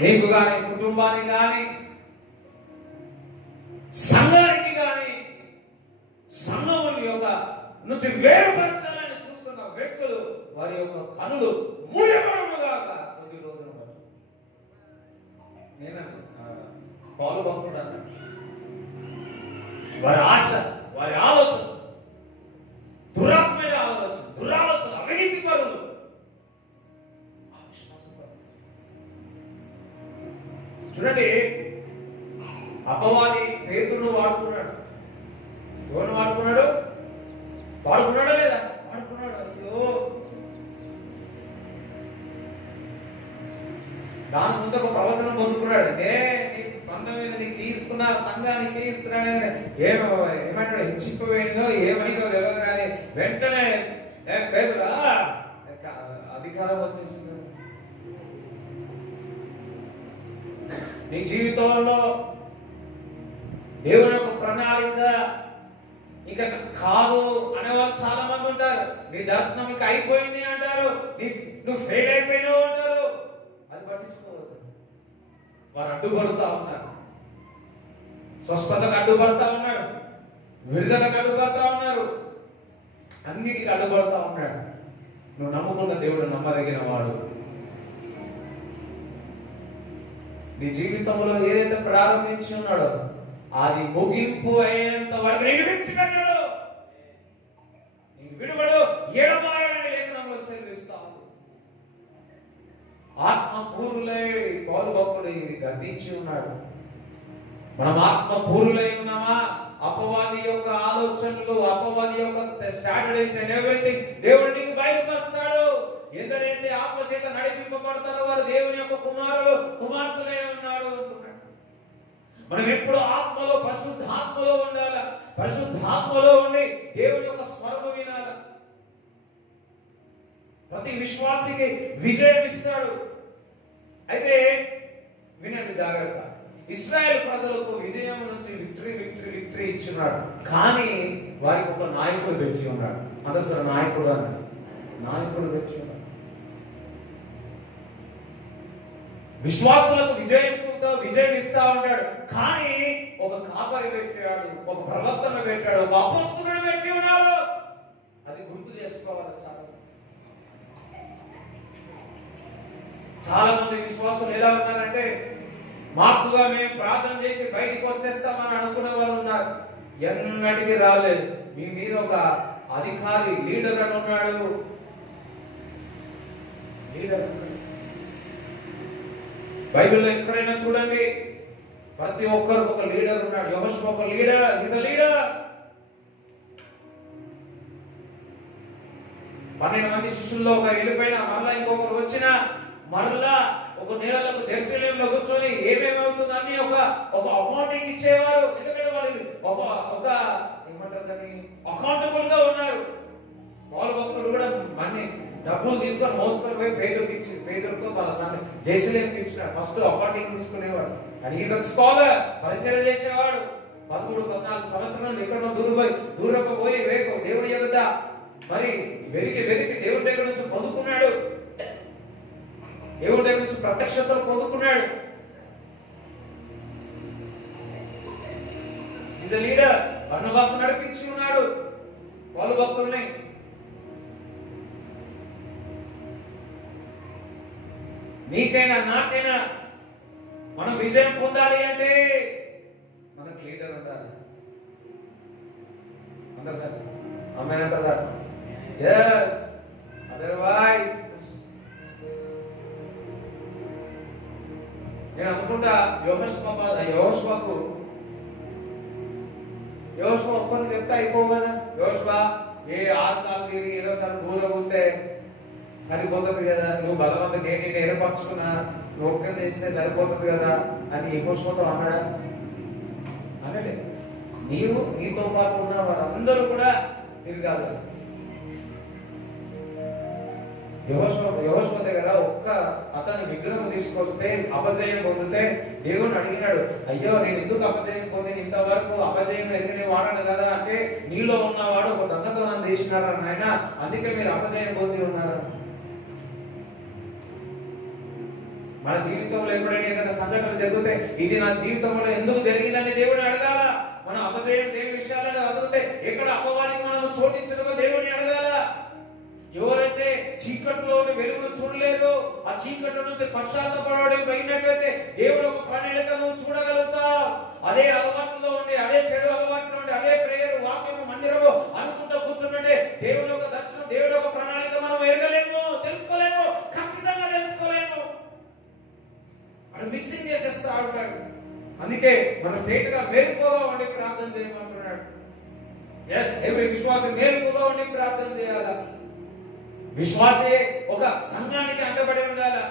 నీకు గాని, కుటుంబానికి గాని, సంఘానికి గాని, సంఘముల యొక్క నుంచి వేరుపరచాలని చూస్తున్న వ్యక్తులు వారి యొక్క కనులు మూయబడునుగాక. కొద్ది రోజుల పాటు నేను పాలు పంపుతాను. వారి ఆశ, వారి ఆలోచన దురాత్మైన ఆలోచన, దురాలోచన, అవినీతి పరులు, చూడండి. అపవాది పేతురును వాడుకున్నాడు. ఎవరు వాడుకున్నాడు? వాడుకున్నాడా లేదా? వాడుకున్నాడు. అయ్యో, దాని ముందు ఒక ప్రవచనం పొందుకున్నాడు. బంధం మీద నీకు ఇస్తున్నా, సంఘానికి ఇస్తున్నాడని ఏమంటాడు, హెచ్చిపోయిందో ఏమైందో తెలియదు కానీ వెంటనే పేదరా అధికారం వచ్చేసింది. నీ జీవితంలో దేవుని యొక్క ప్రణాళిక ఇక కాదు అనేవాళ్ళు చాలా మంది ఉంటారు. నీ దర్శనం ఇక అయిపోయింది అంటారు, నువ్వు ఫెయిల్ అయిపోయినావు అంటారు. అది పట్టించుకోవద్దు. వారు అడ్డుపడుతూ ఉన్నారు. స్వస్థతకు అడ్డుపడతా ఉన్నాడు, విడుదలకు అడ్డుపడతా ఉన్నారు, అన్నిటికీ అడ్డుపడతా ఉన్నాడు. నువ్వు నమ్ముకున్న దేవుడు నమ్మదగిన వాడు. నీ జీవితంలో ఏదైతే ప్రారంభించి ఉన్నాడో అది ముగింపు అయ్యేంత వరకు విడిపించగలడు. నీకు విడువడు ఎడబాయని లేఖనంలో సెలవిస్తావు. ఆత్మపూరులై పౌలు భక్తుడు ఇది గర్దించి ఉన్నాడు. మనం ఆత్మపూరులై ఉన్నామా? అపవాది యొక్క ఆలోచనలు, అపవాది యొక్క స్ట్రాటజీస్ అండ్ ఎవ్రీథింగ్ దేవుడు నీకు బయలుపరుస్తాడు. ఎందరైతే ఆత్మ చేత నడిపింపబడతారో వారు దేవుని యొక్క కుమారులు, కుమార్తెలే ఉన్నారు అంటున్నాడు. మనం ఎప్పుడు ఆత్మలో, పరిశుద్ధాత్మలో ఉండాలి. పరిశుద్ధాత్మలో ఉండి దేవుని యొక్క స్వరము వినాలి. ప్రతి విశ్వాసికి విజయం ఇస్తాడు. అయితే వినండి జాగ్రత్త. ఇశ్రాయేల్ ప్రజలకు విజయం నుంచి విక్టరీ ఇచ్చినాడు. కానీ వారికి ఒక నాయకుడు పెట్టి ఉన్నాడు. అందరూ సరే నాయకుడు అన్నాడు. నాయకుడు పెట్టి ఉన్నాడు. విశ్వాసులకు విజయం ఇస్తా ఉంటాడు. కానీ ఒక కాపరి పెట్టాడు, ఒక ప్రవక్తన పెట్టాడు, ఒక అపోస్తలుని పెట్టి ఉన్నాడు. అది గుర్తు చేసుకోవాలి. చాలా మంది విశ్వాసులు ఎలా ఉన్నారంటే, మాకుగా మేము ప్రార్థన చేసి బయటికి వచ్చేస్తామని అనుకునే వాళ్ళు ఉన్నారు. ఎన్నటికీ రాలేదు. మీ మీద ఒక అధికారి, లీడర్ అని ఉన్నాడు. లీడర్ బైబిల్లో ఎక్కడైనా చూడండి, ప్రతి ఒక్కరికి ఒక లీడర్ ఉన్నాడు. యెహోషువ ఒక లీడర్, ఈజ్ అ లీడర్. 12 మంది శిష్యుల్లో ఒక వెళ్ళిపోయినా, మళ్ళా ఇంకొకరు వచ్చినా, మళ్ళా ఒక నెలలకు జెరూసలేంలో కూర్చొని ఏమేమవుతుంది అన్ని ఒక అకౌంటింగ్ ఇచ్చేవారు. ఎందుకంటే వాళ్ళు ఒక ఏమంటారు దాన్ని, అకౌంటబుల్ గా ఉన్నారు. పౌలు భక్తుడు కూడా మన్ని డబ్బులు తీసుకొని మోసుకొని పోయి పేదలకు వాళ్ళ జెరూసలేంకి ఇచ్చినాడు. ఫస్ట్ అకౌంటింగ్ తీసుకునేవాడు. అండ్ ఈజ్ స్కాలర్, పరిచయం చేసేవాడు. 13-14 సంవత్సరాలు ఎక్కడో దూరపోయి దేవుడి ఎదుట మరి వెతికి దేవుడి దగ్గర నుంచి పొందుకున్నాడు. దేవుడి దగ్గర నుంచి ప్రత్యక్షతలు పొందుకున్నాడు. Is a leader. బర్నబాస్ నడిపించి ఉన్నాడు పౌలు భక్తుల్ని. నీకైనా నాకైనా మనం విజయం పొందాలి అంటే మనకు లీడర్ ఉండాలి. అందరు సార్ అమ్మాయి అంటారా? yes, otherwise నేను అనుకుంటా యెహోషువ ఒక్కరికి చెప్తే అయిపోవు కదా. యెహోషువ 6 సార్లు తిరిగి 7వ సార్లు దూరం ఉంటే సరిపోతుంది కదా, నువ్వు బలవంత నేను ఏర్పరచుకున్నా, నువ్వు ఒక్కరిని చేస్తే సరిపోతుంది కదా అని యెహోషువతో అన్నాడా? అనలే. నీతో పాటు ఉన్న వారందరూ కూడా తిరగాలి. యెహోషువ దగ్గర అతని విగ్రహం తీసుకొస్తే అపజయం పొందితే దేవుని అడిగినాడు, అయ్యో నేను ఎందుకు అపజయం పొందిన, ఇంతవరకు అపజయం ఎరిగిన వాడను కదా అంటే, నీలో ఉన్నవాడు ఒక దొంగతనం చేసినాడు నాయన, అందుకే మీరు అపజయం పొంది ఉన్నారు. మన జీవితంలో ఎప్పుడైనా ఏదైనా సంఘటనలు జరిగితే ఇది నా జీవితంలో ఎందుకు జరిగిందని దేవుడిని అడగాల. మన అపజయం దేని విషయాలను అడిగితే ఎక్కడ అపవాదికి మనం చోటించడమో దేవుడిని అడగాల. ఎవరైతే చీకట్లో వెలుగును చూడలేరు, ఆ చీకట్లో నుంచి పశ్చాత్తపడడం పోయినట్లయితే దేవుడు ఒక ప్రణాళిక నువ్వు చూడగలుగుతావు. అదే అలవాటులో ఉండి, అదే చెడు అలవాటులో ఉండి, అదే ప్రేయర్ వాక్యము మందిరము అనుకుంటూ కూర్చుంటే దేవుడి యొక్క దర్శనం, దేవుడి యొక్క ప్రణాళిక మనం ఎరగలేము, తెలుసుకోలేము, ఖచ్చితంగా తెలుసుకోలేము. వాడు మిక్సింగ్ చేసేస్తా ఉంటాడు. అందుకే మనం తేటగా మేలుకోగా ఉండి ప్రార్థన చేయమంటున్నాడు. ఎవరి విశ్వాసం మేలుకోగా ఉండి ప్రార్థన చేయాలా. విశ్వాసే ఒక సంఘానికి అంటబడి ఉండాలా.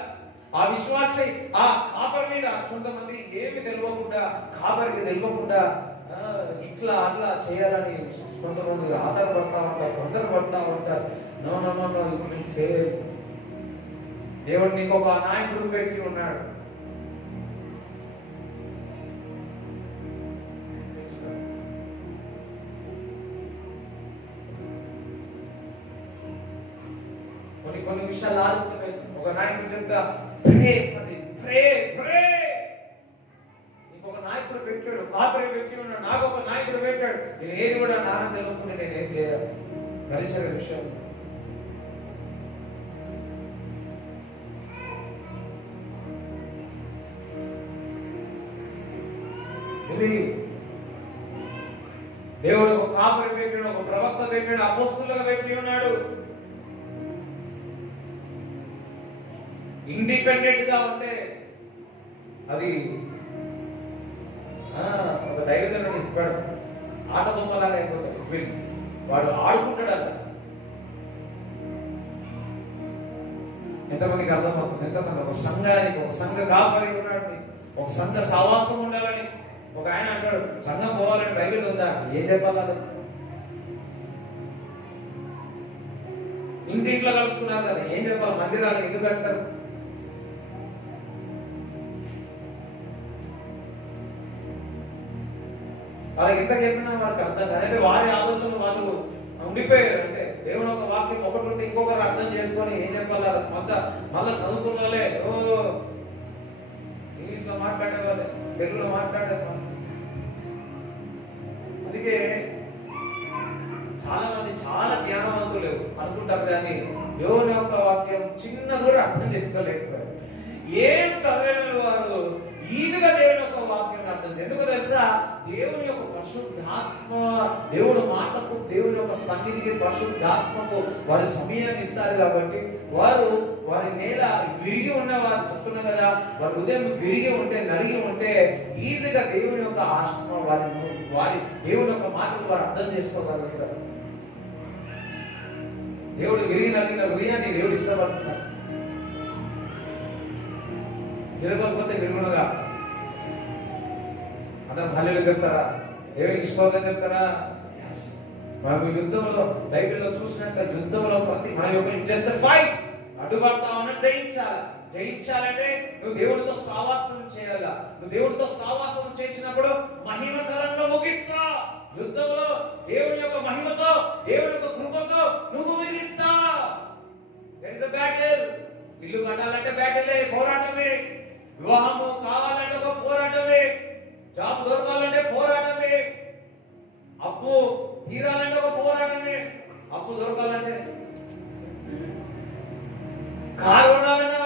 ఆ విశ్వాసే ఆ కాపరి మీద, కొంతమంది ఏమి తెలియకుండా, కాపరికి తెలియకుండా ఇట్లా అట్లా చేయాలని కొంతమంది ఆధారపడతా ఉంటారు, తొందరపడతా ఉంటారు. No no no no, you will fail. దేవుడు నీకు ఒక నాయకుడు పెట్టి ఉన్నాడు. కొన్ని విషయాలు ఆలోచిస్తున్నాయి. ఒక నాయకుడు చెప్తా, నీకు ఒక నాయకుడు పెట్టాడు, కాపరి పెట్టి ఉన్నాడు, నాకు ఒక నాయకుడు పెట్టాడు. నేను ఏది కూడా నాన్న తెలుపుకుంటే నేనేం చేయాలి పరిచయ విషయం. ఇది దేవుడు ఒక కాపరి పెట్టాడు, ఒక ప్రవక్త పెట్టాడు, అపోస్తలుగా పెట్టి ఉన్నాడు. ఇండిపెండెంట్ గా ఉంటే అది ఒక దైవజనుడు ఇప్పాడు, ఆట బొమ్మలాగా అయిపోతాడు. వాడు ఆడుకుంటాడు అలా. ఎంతమందికి అర్థమవుతుంది? ఎంతమంది ఒక సంఘానికి, ఒక సంఘ కాపరి ఉన్నాడు, ఒక సంఘ సావాసం ఉండాలని. ఒక ఆయన అంటాడు, సంఘం పోవాలని బైబిల్ ఉందా? ఏం చెప్పాలి? ఇంటింట్లో కలుసుకున్నారు కదా, ఏం చెప్పాలి? మందిరాలు ఎందుకు కడతారు? వాళ్ళకి ఎంత చెప్పినా వారికి అర్థం కాదు. అంటే వారి ఆలోచనలు వాళ్ళు ఉండిపోయారు. అంటే దేవుని ఒక వాక్యం ఒకటి ఉంటే ఇంకొకరు అర్థం చేసుకొని ఏం చెప్పాలి? మళ్ళా చదువుకున్న వాళ్ళే ఇంగ్లీష్ లో మాట్లాడే వాళ్ళే, తెలుగులో మాట్లాడే వాళ్ళు. అందుకే చాలా మంది చాలా జ్ఞానవంతులు అనుకుంటారు, కానీ దేవుని యొక్క వాక్యం చిన్నది కూడా అర్థం చేసుకోలేకపోయారు. ఏం చదివిన వారు ఈజీగా దేవుని యొక్క వాక్యం అర్థం. ఎందుకు తెలుసా? దేవుని యొక్క పరిశుద్ధాత్మ, దేవుడు మాటకు, దేవుని యొక్క సన్నిధికి, పరిశుద్ధాత్మకు వారి సమయాన్ని ఇస్తారు. కాబట్టి వారి నేల విరిగి ఉన్న వారు చెప్తున్నా కదా, వారి హృదయం విరిగి ఉంటే, నలిగి ఉంటే ఈజీగా దేవుని యొక్క ఆత్మ వారి దేవుని యొక్క మాటలు వారు అర్థం చేసుకోగలుగుతారు. దేవుడు విరిగి నలిగిన హృదయాన్ని దేవుడు ఇష్టపడుతున్నాడు. విరగకపోతే విరుగునుగా అందరం హల్లెలూయా చెప్తారా? దేవునికి స్తోత్రం చెప్తారా? మనకు యుద్ధంలో బైబిల్లో చూసినట్టు యుద్ధంలో ప్రతి మన యొక్క జస్ట్ ఫైట్ అడ్డుపడతా ఉన్నట్టు జయించాలంటే నువ్వు దేవుడితో సావాసం చేయాలా. నువ్వు దేవుడితో సావాసం చేసినప్పుడు మహిమకరంగా ముగిస్తా. యుద్ధంలో దేవుని యొక్క మహిమతో దేవుని యొక్క కృపతో నువ్వు ముగిస్తా. That is a battle. ఇల్లు కట్టాలంటే బ్యాటిలే, పోరాటమే. వివాహము కావాలంటే ఒక పోరాటమే. జాబ్ దొరకాలంటే పోరాటమే. అప్పు తీరాలంటే ఒక పోరాటమే. అప్పు దొరకాలంటే, కారు కొనాలన్నా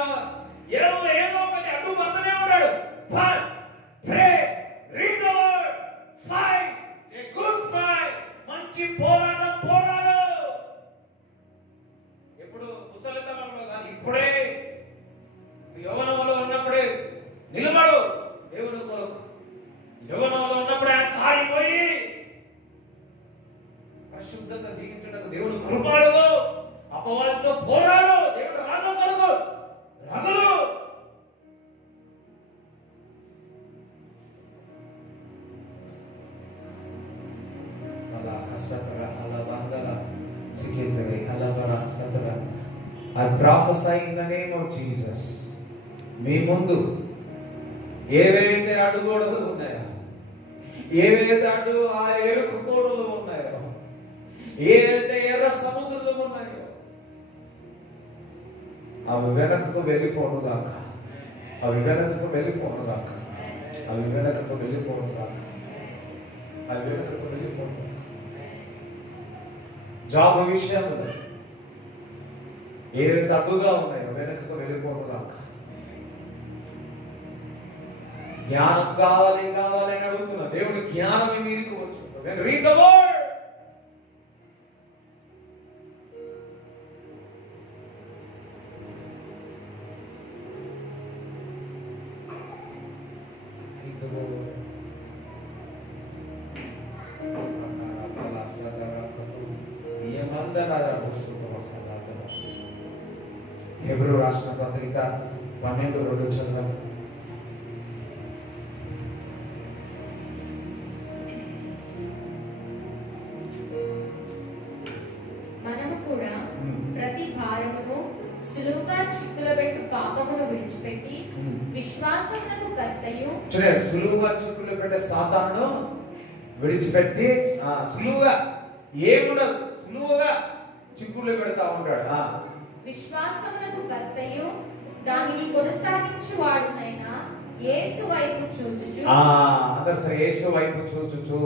ఏదో ఒకటి అడ్డుపడుతూనే ఉంటాడు. But pray, read the word, fight a good fight. మంచి పోరాడు. ఎప్పుడు ముసలితనంలో కాదు, ఇప్పుడే యవ్వనంలో ఉన్నప్పుడే నిలబడు దేవుని కొరకు. యవ్వనంలో ఉన్నప్పుడు ఆయన కాడిపోయి పరిశుద్ధంగా జీవించడానికి దేవుడు కృపాడు. అపవాదితో పోరాడు. దేవుడు రాజు కలుగు రగులు. I prophesy in the name of Jesus. మీ ముందు ఏవైతే అడుగోడలు ఉన్నాయో, ఏవైతే ఆ ఎరుకు కోడలు ఉన్నాయో, ఏదైతే ఎర్ర సముద్రాలు ఉన్నాయో అవి వెనకకు వెళ్ళిపోనుగాక. జాబ్ విషయంలో ఏవైతే అడ్డుగా ఉన్నాయో వెనకకు వెళ్ళిపోనుగాక. జ్ఞానం కావాలి అని అడుగుతున్నా. దేవుని జ్ఞానం మీదకి వచ్చు. Read the word. హెబ్రీ రాసిన పత్రిక 12:2 చదవండి. మనము కూడా ప్రతి భారమును సులువుగా చిక్కులబెట్టు పాపమును విడిచిపెట్టి విశ్వాసమునకు కర్తయు. సులువుగా చిక్కులు పెట్టే సాతానును విడిచిపెట్టి సులువుగా ఏముండదు, సులువుగా చిక్కులు పెడతా ఉంటాడు. విశ్వాసమునకు కర్తయు దానిని కొనసాగించువాడునైనా యేసు వైపు చూచుచు. అందరూ సరే, యేసు వైపు చూచుచు.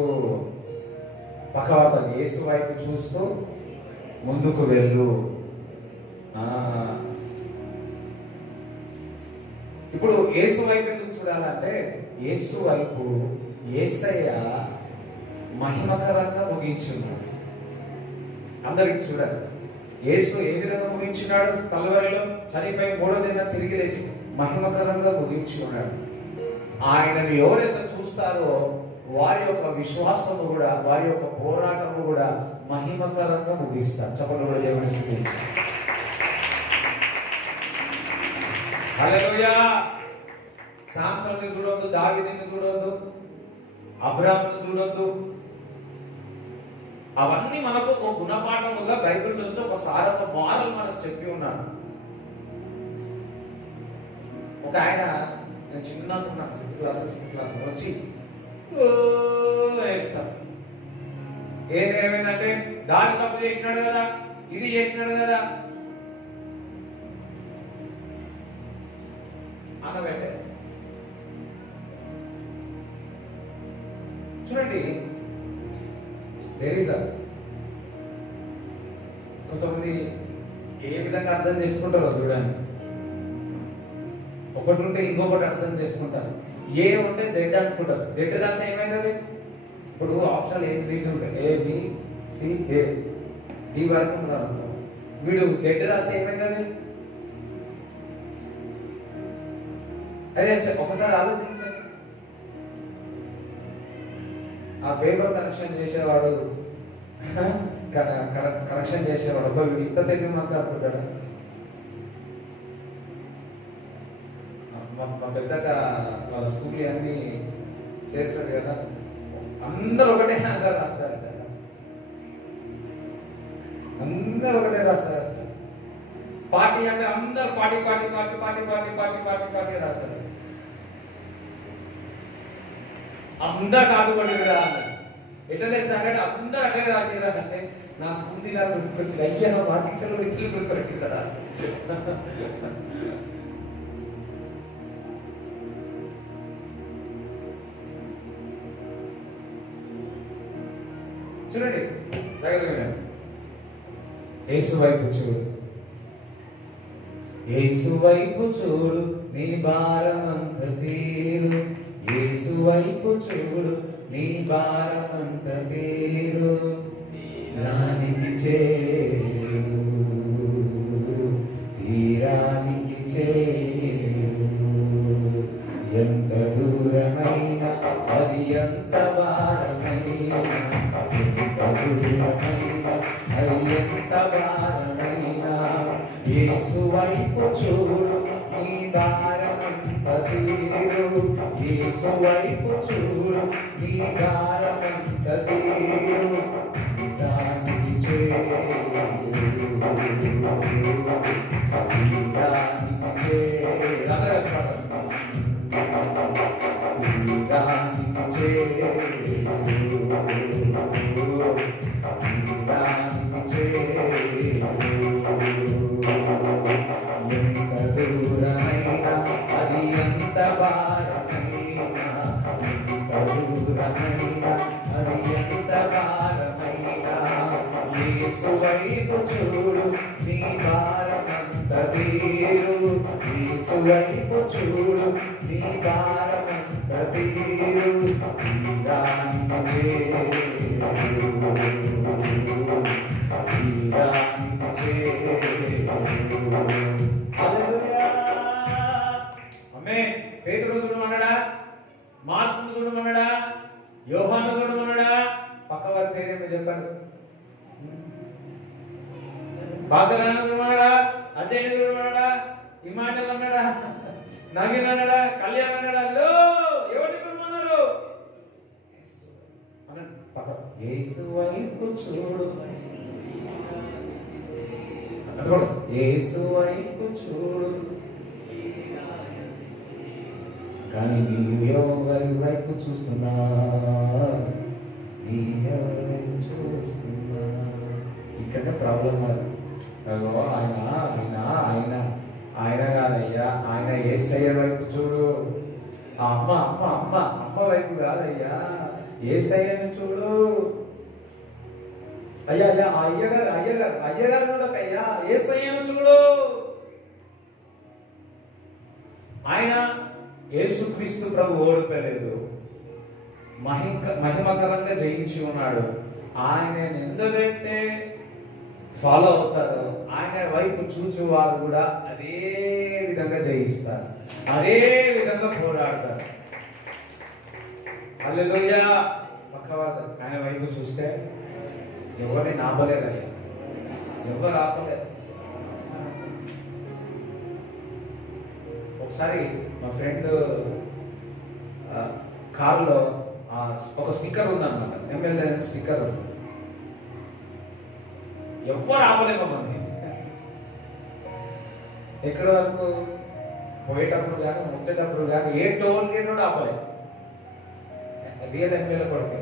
పక్కవాతలు యేసు వైపు చూస్తూ ముందుకు వెళ్ళు. ఇప్పుడు యేసు వైపు ఎందుకు చూడాలంటే, యేసు వైపు యేసయ్య మహిమకరంగా ముగించున్నాడు. అందరికి చూడాలి. యేసు ఏ విధంగా ముగించినాడు? కల్వరిలో చనిపోయి 3వ దినం తిరిగి లేచి మహిమకరంగా ముగించి ఉన్నాడు. ఆయనను ఎవరైతే చూస్తారో వారి యొక్క విశ్వాసము కూడా, వారి యొక్క పోరాటము కూడా మహిమకరంగా ముగిస్తారు. చెప్పండి కూడా దేవుని స్తుతించండి. హల్లెలూయా. సామ్సన్ని చూడొద్దు, దావీదుని చూడొద్దు, అబ్రాహామును చూడొద్దు. అవన్నీ మనకు ఒక గుణపాఠముగా బైబిల్ నుంచి ఒక సారవ మోరల్ మనకు చెప్పి ఉన్నాడు. ఒక ఆయన, నేను చిన్నప్పుడు నాకు 6th క్లాస్ వచ్చి వేస్తాను. ఏదేమైందంటే దాన్ని తప్పు చేసినాడు కదా, ఇది చేసినాడు కదా అనబెట్టే. చూడండి, కొంతమంది ఏ విధంగా అర్థం చేసుకుంటారో చూడండి. ఒకటి ఉంటే ఇంకొకటి అర్థం చేసుకుంటారు. ఏ ఉంటే జెడ్ అనుకుంటారు. జెడ్ రాస్తే ఏమైంది? ఇప్పుడు ఆప్షన్ ABC ఉంటాయి, ABCD వరకు ఉన్నారు. వీడు జెడ్ రాస్తే ఏమైంది? అదే ఒకసారి ఆలోచించండి. ఆ పేపర్ కరెక్షన్ చేసేవాడు కరెక్షన్ చేసేవాడు. ఒక వీడు ఇంత దగ్గర ఉన్నంత అనుకుంటాడు. మా పెద్దగా వాళ్ళ స్కూల్ అన్ని చేస్తారు కదా, అందరూ ఒకటే ఆన్సర్ రాస్తారు కదా, అందరూ ఒకటే రాస్తారు. పార్టీ అంటే అందరు party party party party party party party party రాస్తారు. అందరు కాకపోతే ఎట్లా తెలుసా అంటే అందరూ అట్లే రాసిరారంటే నా స్కూల్ దినా గుర్తుకొచ్చి అయ్యా మా టీచర్లు ఇట్లు గుర్తుపెట్టి కదా. చూడండి జాగ్రత్తగా వినండి. యేసు వైపు చూడు, యేసు వైపు చూడు, నీ భారమంత తీరు. యేసు వైపు చూడు, నీ భారమంత తీరు. తీరానికి చేరు, తీరానికి చేరు. ఎంత దూరమైనా అది ఎంత భారమైనా, ఎంత దూరమైనా అది ఎంత భారమైనా, యేసు వైపు చూడు, నీ భారమంత తీరు. యేసు వైపు చూడు, నీ భారమంత తీరు. తీరానికి చేరు, తీరానికి చేరు. తీరానికి చేరు, తీరానికి చేరు. ఎంత దూరమైనా అది ఎంత భారమైనా, ఎంత దూరమైనా అది ఎంత భారమైనా, యేసు వైపు చూడు, నీ భారమంత తీరు. యేసు వైపు చూడు, నీ భారమంత తీరు. తీరానికి చేరు, తీరానికి చేరు. పేతురు చూడమన్నాడా, మార్కును చూడమన్నాడా, యోహాను చూడమన్నాడా? పక్క వారి పేరేమో చెప్పారు. భాస్కరాన్ని చూడమన్నాడా, అజయ్ని చూడమన్నాడా, ఈ మాటలు అన్నాడా, నవీన్ అన్నాడా, కళ్యాణ్ అన్నాడా? ఎవరిని చూడమన్నారు? యేసు వైపు చూడు, యేసు వైపు చూడు. కానీ నీవు ఎవరి వైపు చూస్తున్నా, నీ ఎవరి వైపు చూస్తున్నా? ఇక్కడ ప్రాబ్లం. ఆయన ఆయన ఆయన ఆయన కాదయ్యా, ఆయన యేసయ్య వైపు చూడు. ఆ అమ్మ అమ్మ అమ్మ అమ్మ వైపు కాదయ్యా, యేసయ్యను చూడు. అయ్యా అయ్యా అయ్యగారు అయ్యగారు అయ్యగారు చూడకయ్యా, యేసయ్యను చూడు. ఆయన యేసుక్రీస్తు ప్రభు ఓడిపోలేదు, మహిమకరంగా జయించి ఉన్నాడు. ఆయన ఎందరైతే ఫాలో అవుతారో ఆయన వైపు చూచేవారు కూడా అదే విధంగా జయిస్తారు, అదే విధంగా పోరాడతారు. హల్లెలూయా. పక్కవారు ఆయన వైపు చూస్తే ఎవరిని నాపలేదయ్యా, ఎవరు ఆపలేదు. ఒకసారి మా ఫ్రెండ్ కారులో ఒక స్టిక్కర్ ఉందన్నమాట, ఎమ్మెల్యే స్టిక్కర్ ఉంది. ఎవరు ఆపలేము మంది. ఎక్కడి వరకు పోయేటప్పుడు కానీ వచ్చేటప్పుడు కానీ ఏ టోల్ గేట్ కూడా ఆపలేదు. రియల్ ఎమ్మెల్యే కొడుకు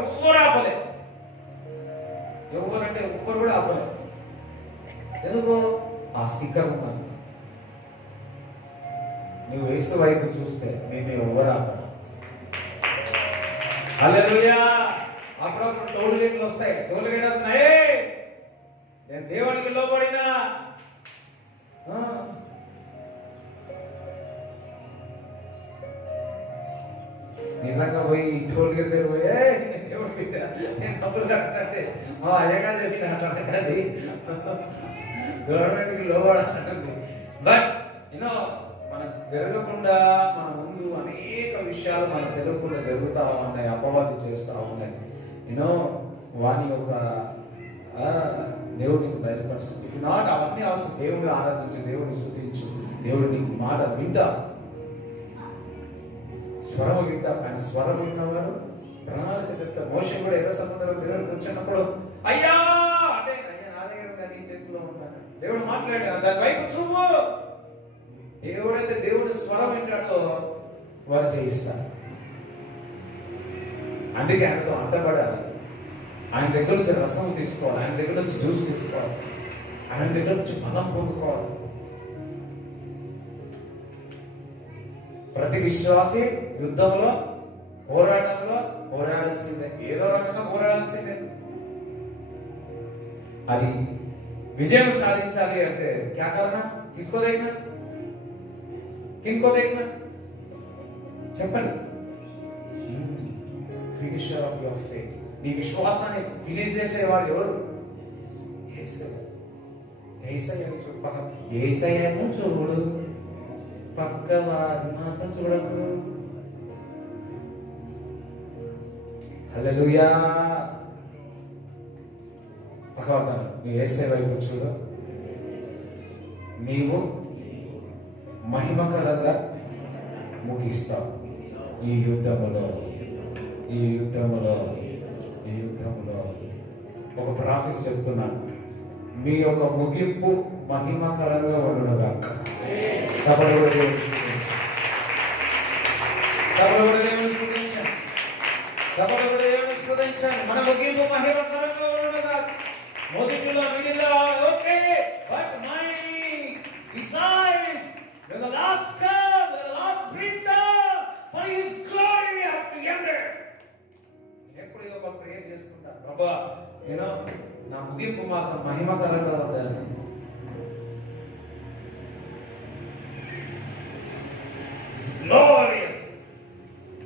ఎవరు ఆపలేదు. ఎవరంటే ఎవ్వరు కూడా ఆపలేదు. ఎందుకు? ఆ స్టిక్కర్ ఉందన్నమాట. నువ్వు యేసు వైపు చూస్తే మేము ఎవరు ఆపరు. హల్లెలూయా. అప్పుడప్పుడు టోల్ గేట్లు వస్తాయి, టోల్ గేట్ వస్తున్నాయి, నేను దేవునికి లోబడినా. నిజంగా పోయి టోల్ గేట్ దగ్గర పోయి దేవుడు పెట్టా నేను డబ్బులు కట్టంటే మా అయ్యగా చెప్పిన అట్లాంటి గవర్నమెంట్కి లోబడాలంటుంది. బట్ యూనో మనకు జరగకుండా మన ముందు అనేక విషయాలు మనకు తెలియకుండా జరుగుతూ ఉన్నాయి, అపవాది చేస్తూ ఉన్నాయి. యూనో వాని యొక్క దేవుడు నీకు బయలుపరుస్తుంది. ఇఫ్ నాట్ అవన్నీ అవసరం. దేవుడు ఆరాధించు, దేవుడిని స్తుతించు, దేవుడు నీకు మాట వింటా, స్వరం వింటా. ఆయన స్వరం విన్నవాడు ప్రణాళిక చెప్తా. మోషే కూడా ఎర్ర సముద్రం దగ్గర కూర్చున్నప్పుడు అయ్యా అంటే అయ్యా నా దగ్గర నీ చేతిలో ఉంటాను. దేవుడు మాట్లాడాడు, దాని వైపు చూపు. దేవుడైతే దేవుడి స్వరం వింటాడో వారు చేయిస్తారు. అందుకే ఆయనతో అంటబడాలి. ఆయన దగ్గర నుంచి రసం తీసుకోవాలి, ఆయన దగ్గర నుంచి జ్యూస్ తీసుకోవాలి, ఆయన దగ్గర నుంచి బలం పొందుకోవాలి. ప్రతి విశ్వాసి యుద్ధంలో పోరాటంలో పోరాడాల్సిందే, ఏదో రకంగా పోరాడాల్సిందే. అది విజయం సాధించాలి అంటే క్యా కర్నా, కిస్కో దేఖ్నా, కిన్కో దేఖ్నా చెప్పండి. Finisher of your faith. నీ విశ్వాసాన్ని ఫినిష్ చేసేవారు ఎవరు? యేసయ్య. యేసయ్యను చూడు, యేసయ్యను చూడు, పక్క వారిని మాత్రం చూడకు. హల్లెలూయా. పక్కవారు నీ యేసయ్య వైపు చూడు, నీవు మహిమకరంగా ముగిస్తావు ఈ యుద్ధములో. ఈ యుద్ధములో ఈ యుద్ధములో ఒక ప్రాఫెస్ చెప్తున్నాను, మీ యొక్క ముగింపు మహిమకరంగా ఉండునుగాక. మన ముగింపు మహిమకరంగా ఉండునుగాక. మొదటిలో మిగిలిన okay, but my desires when the last come, when the last breath down for his glory we have to enter. ఎప్పుడు ఒక ప్రేయర్ చేసుకుంటా, ప్రభువా నేను నా ముగింపు మాత్రం మహిమకరంగా ఉండాలి. గ్లోరియస్.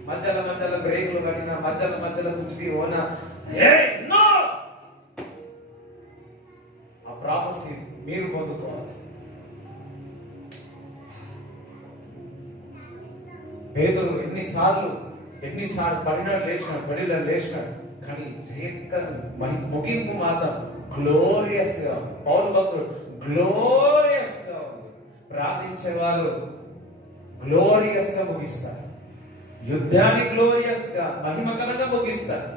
మధ్యలో బ్రేకులు కట్టినా, మధ్యలో కూర్చుని ఓనా నో, ఆ ప్రాఫెసీ మీరు పొందుకోవాలి. పేదలు ఎన్నిసార్లు పడినాడు లేచినాడు, కానీ ముగింపు మాత్రం గ్లోరియస్ గా, పౌలు భక్తుడు గ్లోరియస్ గా ఉంది. ప్రార్థించేవారు గ్లోరియస్ గా ముగిస్తారు, యుద్ధాన్ని గ్లోరియస్ గా మహిమకరంగా ముగిస్తారు,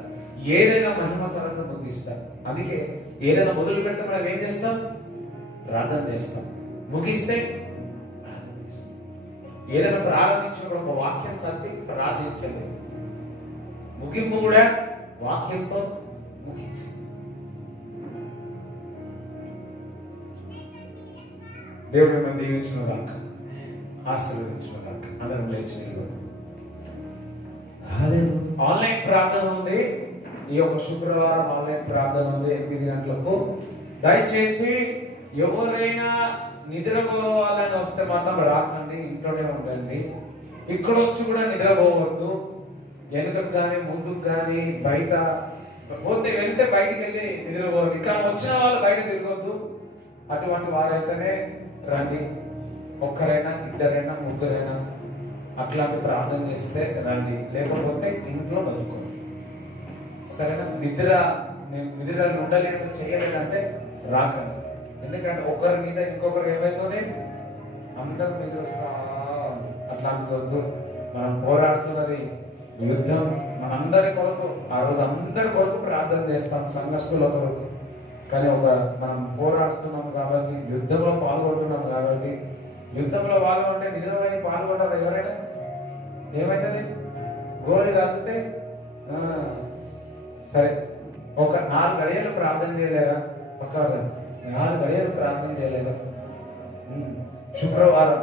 ఏదైనా మహిమకరంగా ముగిస్తారు. అందుకే ఏదైనా మొదలు పెడితే మనం ఏం చేస్తాం? ప్రార్థన చేస్తాం. ముగిస్తే ఏదైనా ప్రారంభించినప్పుడు ఒక వాక్యం చదివి ప్రార్థించండి. ముగింపు కూడా వాక్యంతో ముగించండి. దేవుడు మిమ్మల్ని దీవించిన దాకా, ఆశీర్వదించిన దాకా. అందరం లేచి నిలబడి ఆన్లైన్ ప్రార్థన ఉంది. ఈ యొక్క శుక్రవారం ఆన్లైన్ ప్రార్థన ఉంది 8 గంటలకు. దయచేసి ఎవరైనా నిద్రపోవాలని వస్తే మాత్రం రాకండి, ఇంట్లోనే ఉండండి. ఇక్కడ వచ్చి కూడా నిద్రపోవద్దు. వెనుకకు కానీ ముందుకు కానీ బయట వెళ్తే బయటికి వెళ్ళి నిద్రపోవద్దు. ఇక్కడ వచ్చిన వాళ్ళు బయట తిరగొద్దు. అటువంటి వారైతేనే రండి. ఒక్కరైనా, ఇద్దరైనా, ముగ్గురైనా అట్లాంటి ప్రార్థన చేస్తే రండి, లేకపోతే ఇంట్లో బతుకోండి. సరేనా? నిద్ర ఉండలేదు, చేయలేదంటే రాకండి. ఎందుకంటే ఒకరి మీద ఇంకొకరు ఏమవుతుంది, అందరి మీద అట్లాంటిది వద్దు. మనం పోరాడుతున్నది యుద్ధం మనందరి కొరకు. ఆ రోజు అందరి కొరకు ప్రార్థన చేస్తాం, సంఘస్థుల కొరకు. కానీ మనం పోరాడుతున్నాం కాబట్టి, యుద్ధంలో పాల్గొంటున్నాం కాబట్టి, యుద్ధంలో పాల్గొంటే నిజమైన పాల్గొంటారు ఎవరైనా? ఏమైతుంది? గోలి తాగితే సరే, ఒక 4 గడియలు ప్రార్థన చేయలేరా? ఒక 4 గడియలు ప్రార్థన చేయలేరా? శుక్రవారం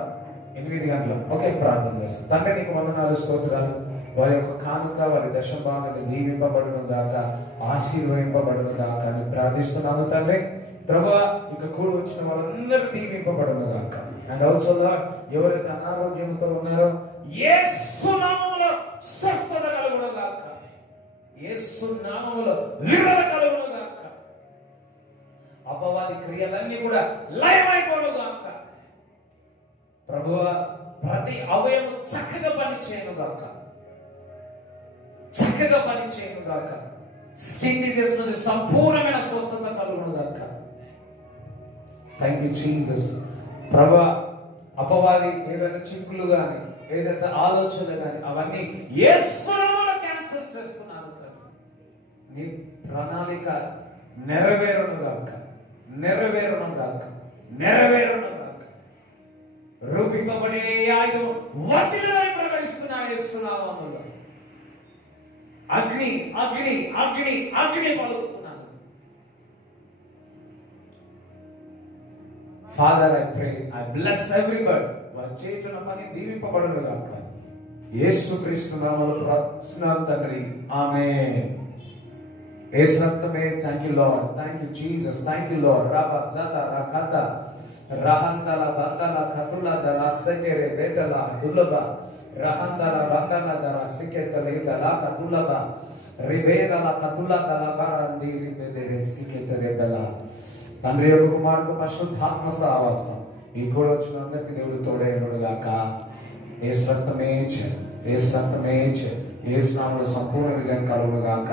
8 గంటలు ఓకే ప్రార్థన చేస్తాం. తండ్రి నీకు వందనాలు, స్తోత్రాలు. వారి యొక్క కానుక, వారి దశభాగాన్ని దీవింపబడును గాక, ఆశీర్వదింపబడును గాక అని ప్రార్థిస్తున్నాను తండ్రి. ప్రభువా, ఇక కూడి వచ్చిన వాళ్ళందరూ దీవింపబడును గాక. అండ్ ఆల్సో ఎవరైతే అనారోగ్యంతో ఉన్నారో యేసు నామములో స్వస్థత కలుగును గాక, యేసు నామములో విడుదల కలుగును గాక, అపవాది క్రియలన్నీ కూడా లయమైపోను గాక. ప్రభువా, ప్రతి అవయవం చక్కగా పని చేయను గాక, చక్కగా పని చేయను గాక. స్కిన్ డిజీస్ నుంచి సంపూర్ణమైన స్వస్థత కలుగును గాక. Thank you Jesus. ప్రభా, అపవాది ఏదైనా చిక్కులు కానీ ఏదైతే ఆలోచనలు కానీ అవన్నీ యేసు నామములో క్యాన్సిల్ చేస్తున్నాను తండ్రి. నీ ప్రణాళిక నెరవేరును గాక, నెరవేరును గాక, నెరవేరును గాక. రూపింపబడిన ఏ ఆయుధం వర్తిల్లునని ప్రకటిస్తున్నా యేసు నామములో. అగ్ని అగ్ని అగ్ని అగ్ని పలుకుతున్నాను. Father, I pray, I bless everybody. వారి చేతుల పని దీవింపబడును గాక. యేసుక్రీస్తు నామములో ప్రార్థిస్తున్నాను తండ్రి. ఆమేన్. యేసు రక్తమే. Thank you Lord, thank you Jesus, thank you Lord. రబా జత రకత రహందల బందల కతుల దల సెకెరే బెదల దులబ రహందల బందల దల సికెతలే దల కతులబ రిబేదల కతుల దల బరంది రిబెదె సికెతలే దల. తండ్రి యొక్క కుమారుడు పరిశుద్ధాత్మ సహవాసం ఈ కూడా వచ్చిన అందరికి దేవుడు తోడైనడు గాక. యేసు రక్తమే యేసు రక్తమే యేసు నామములో సంపూర్ణ విజయం కలుగును గాక.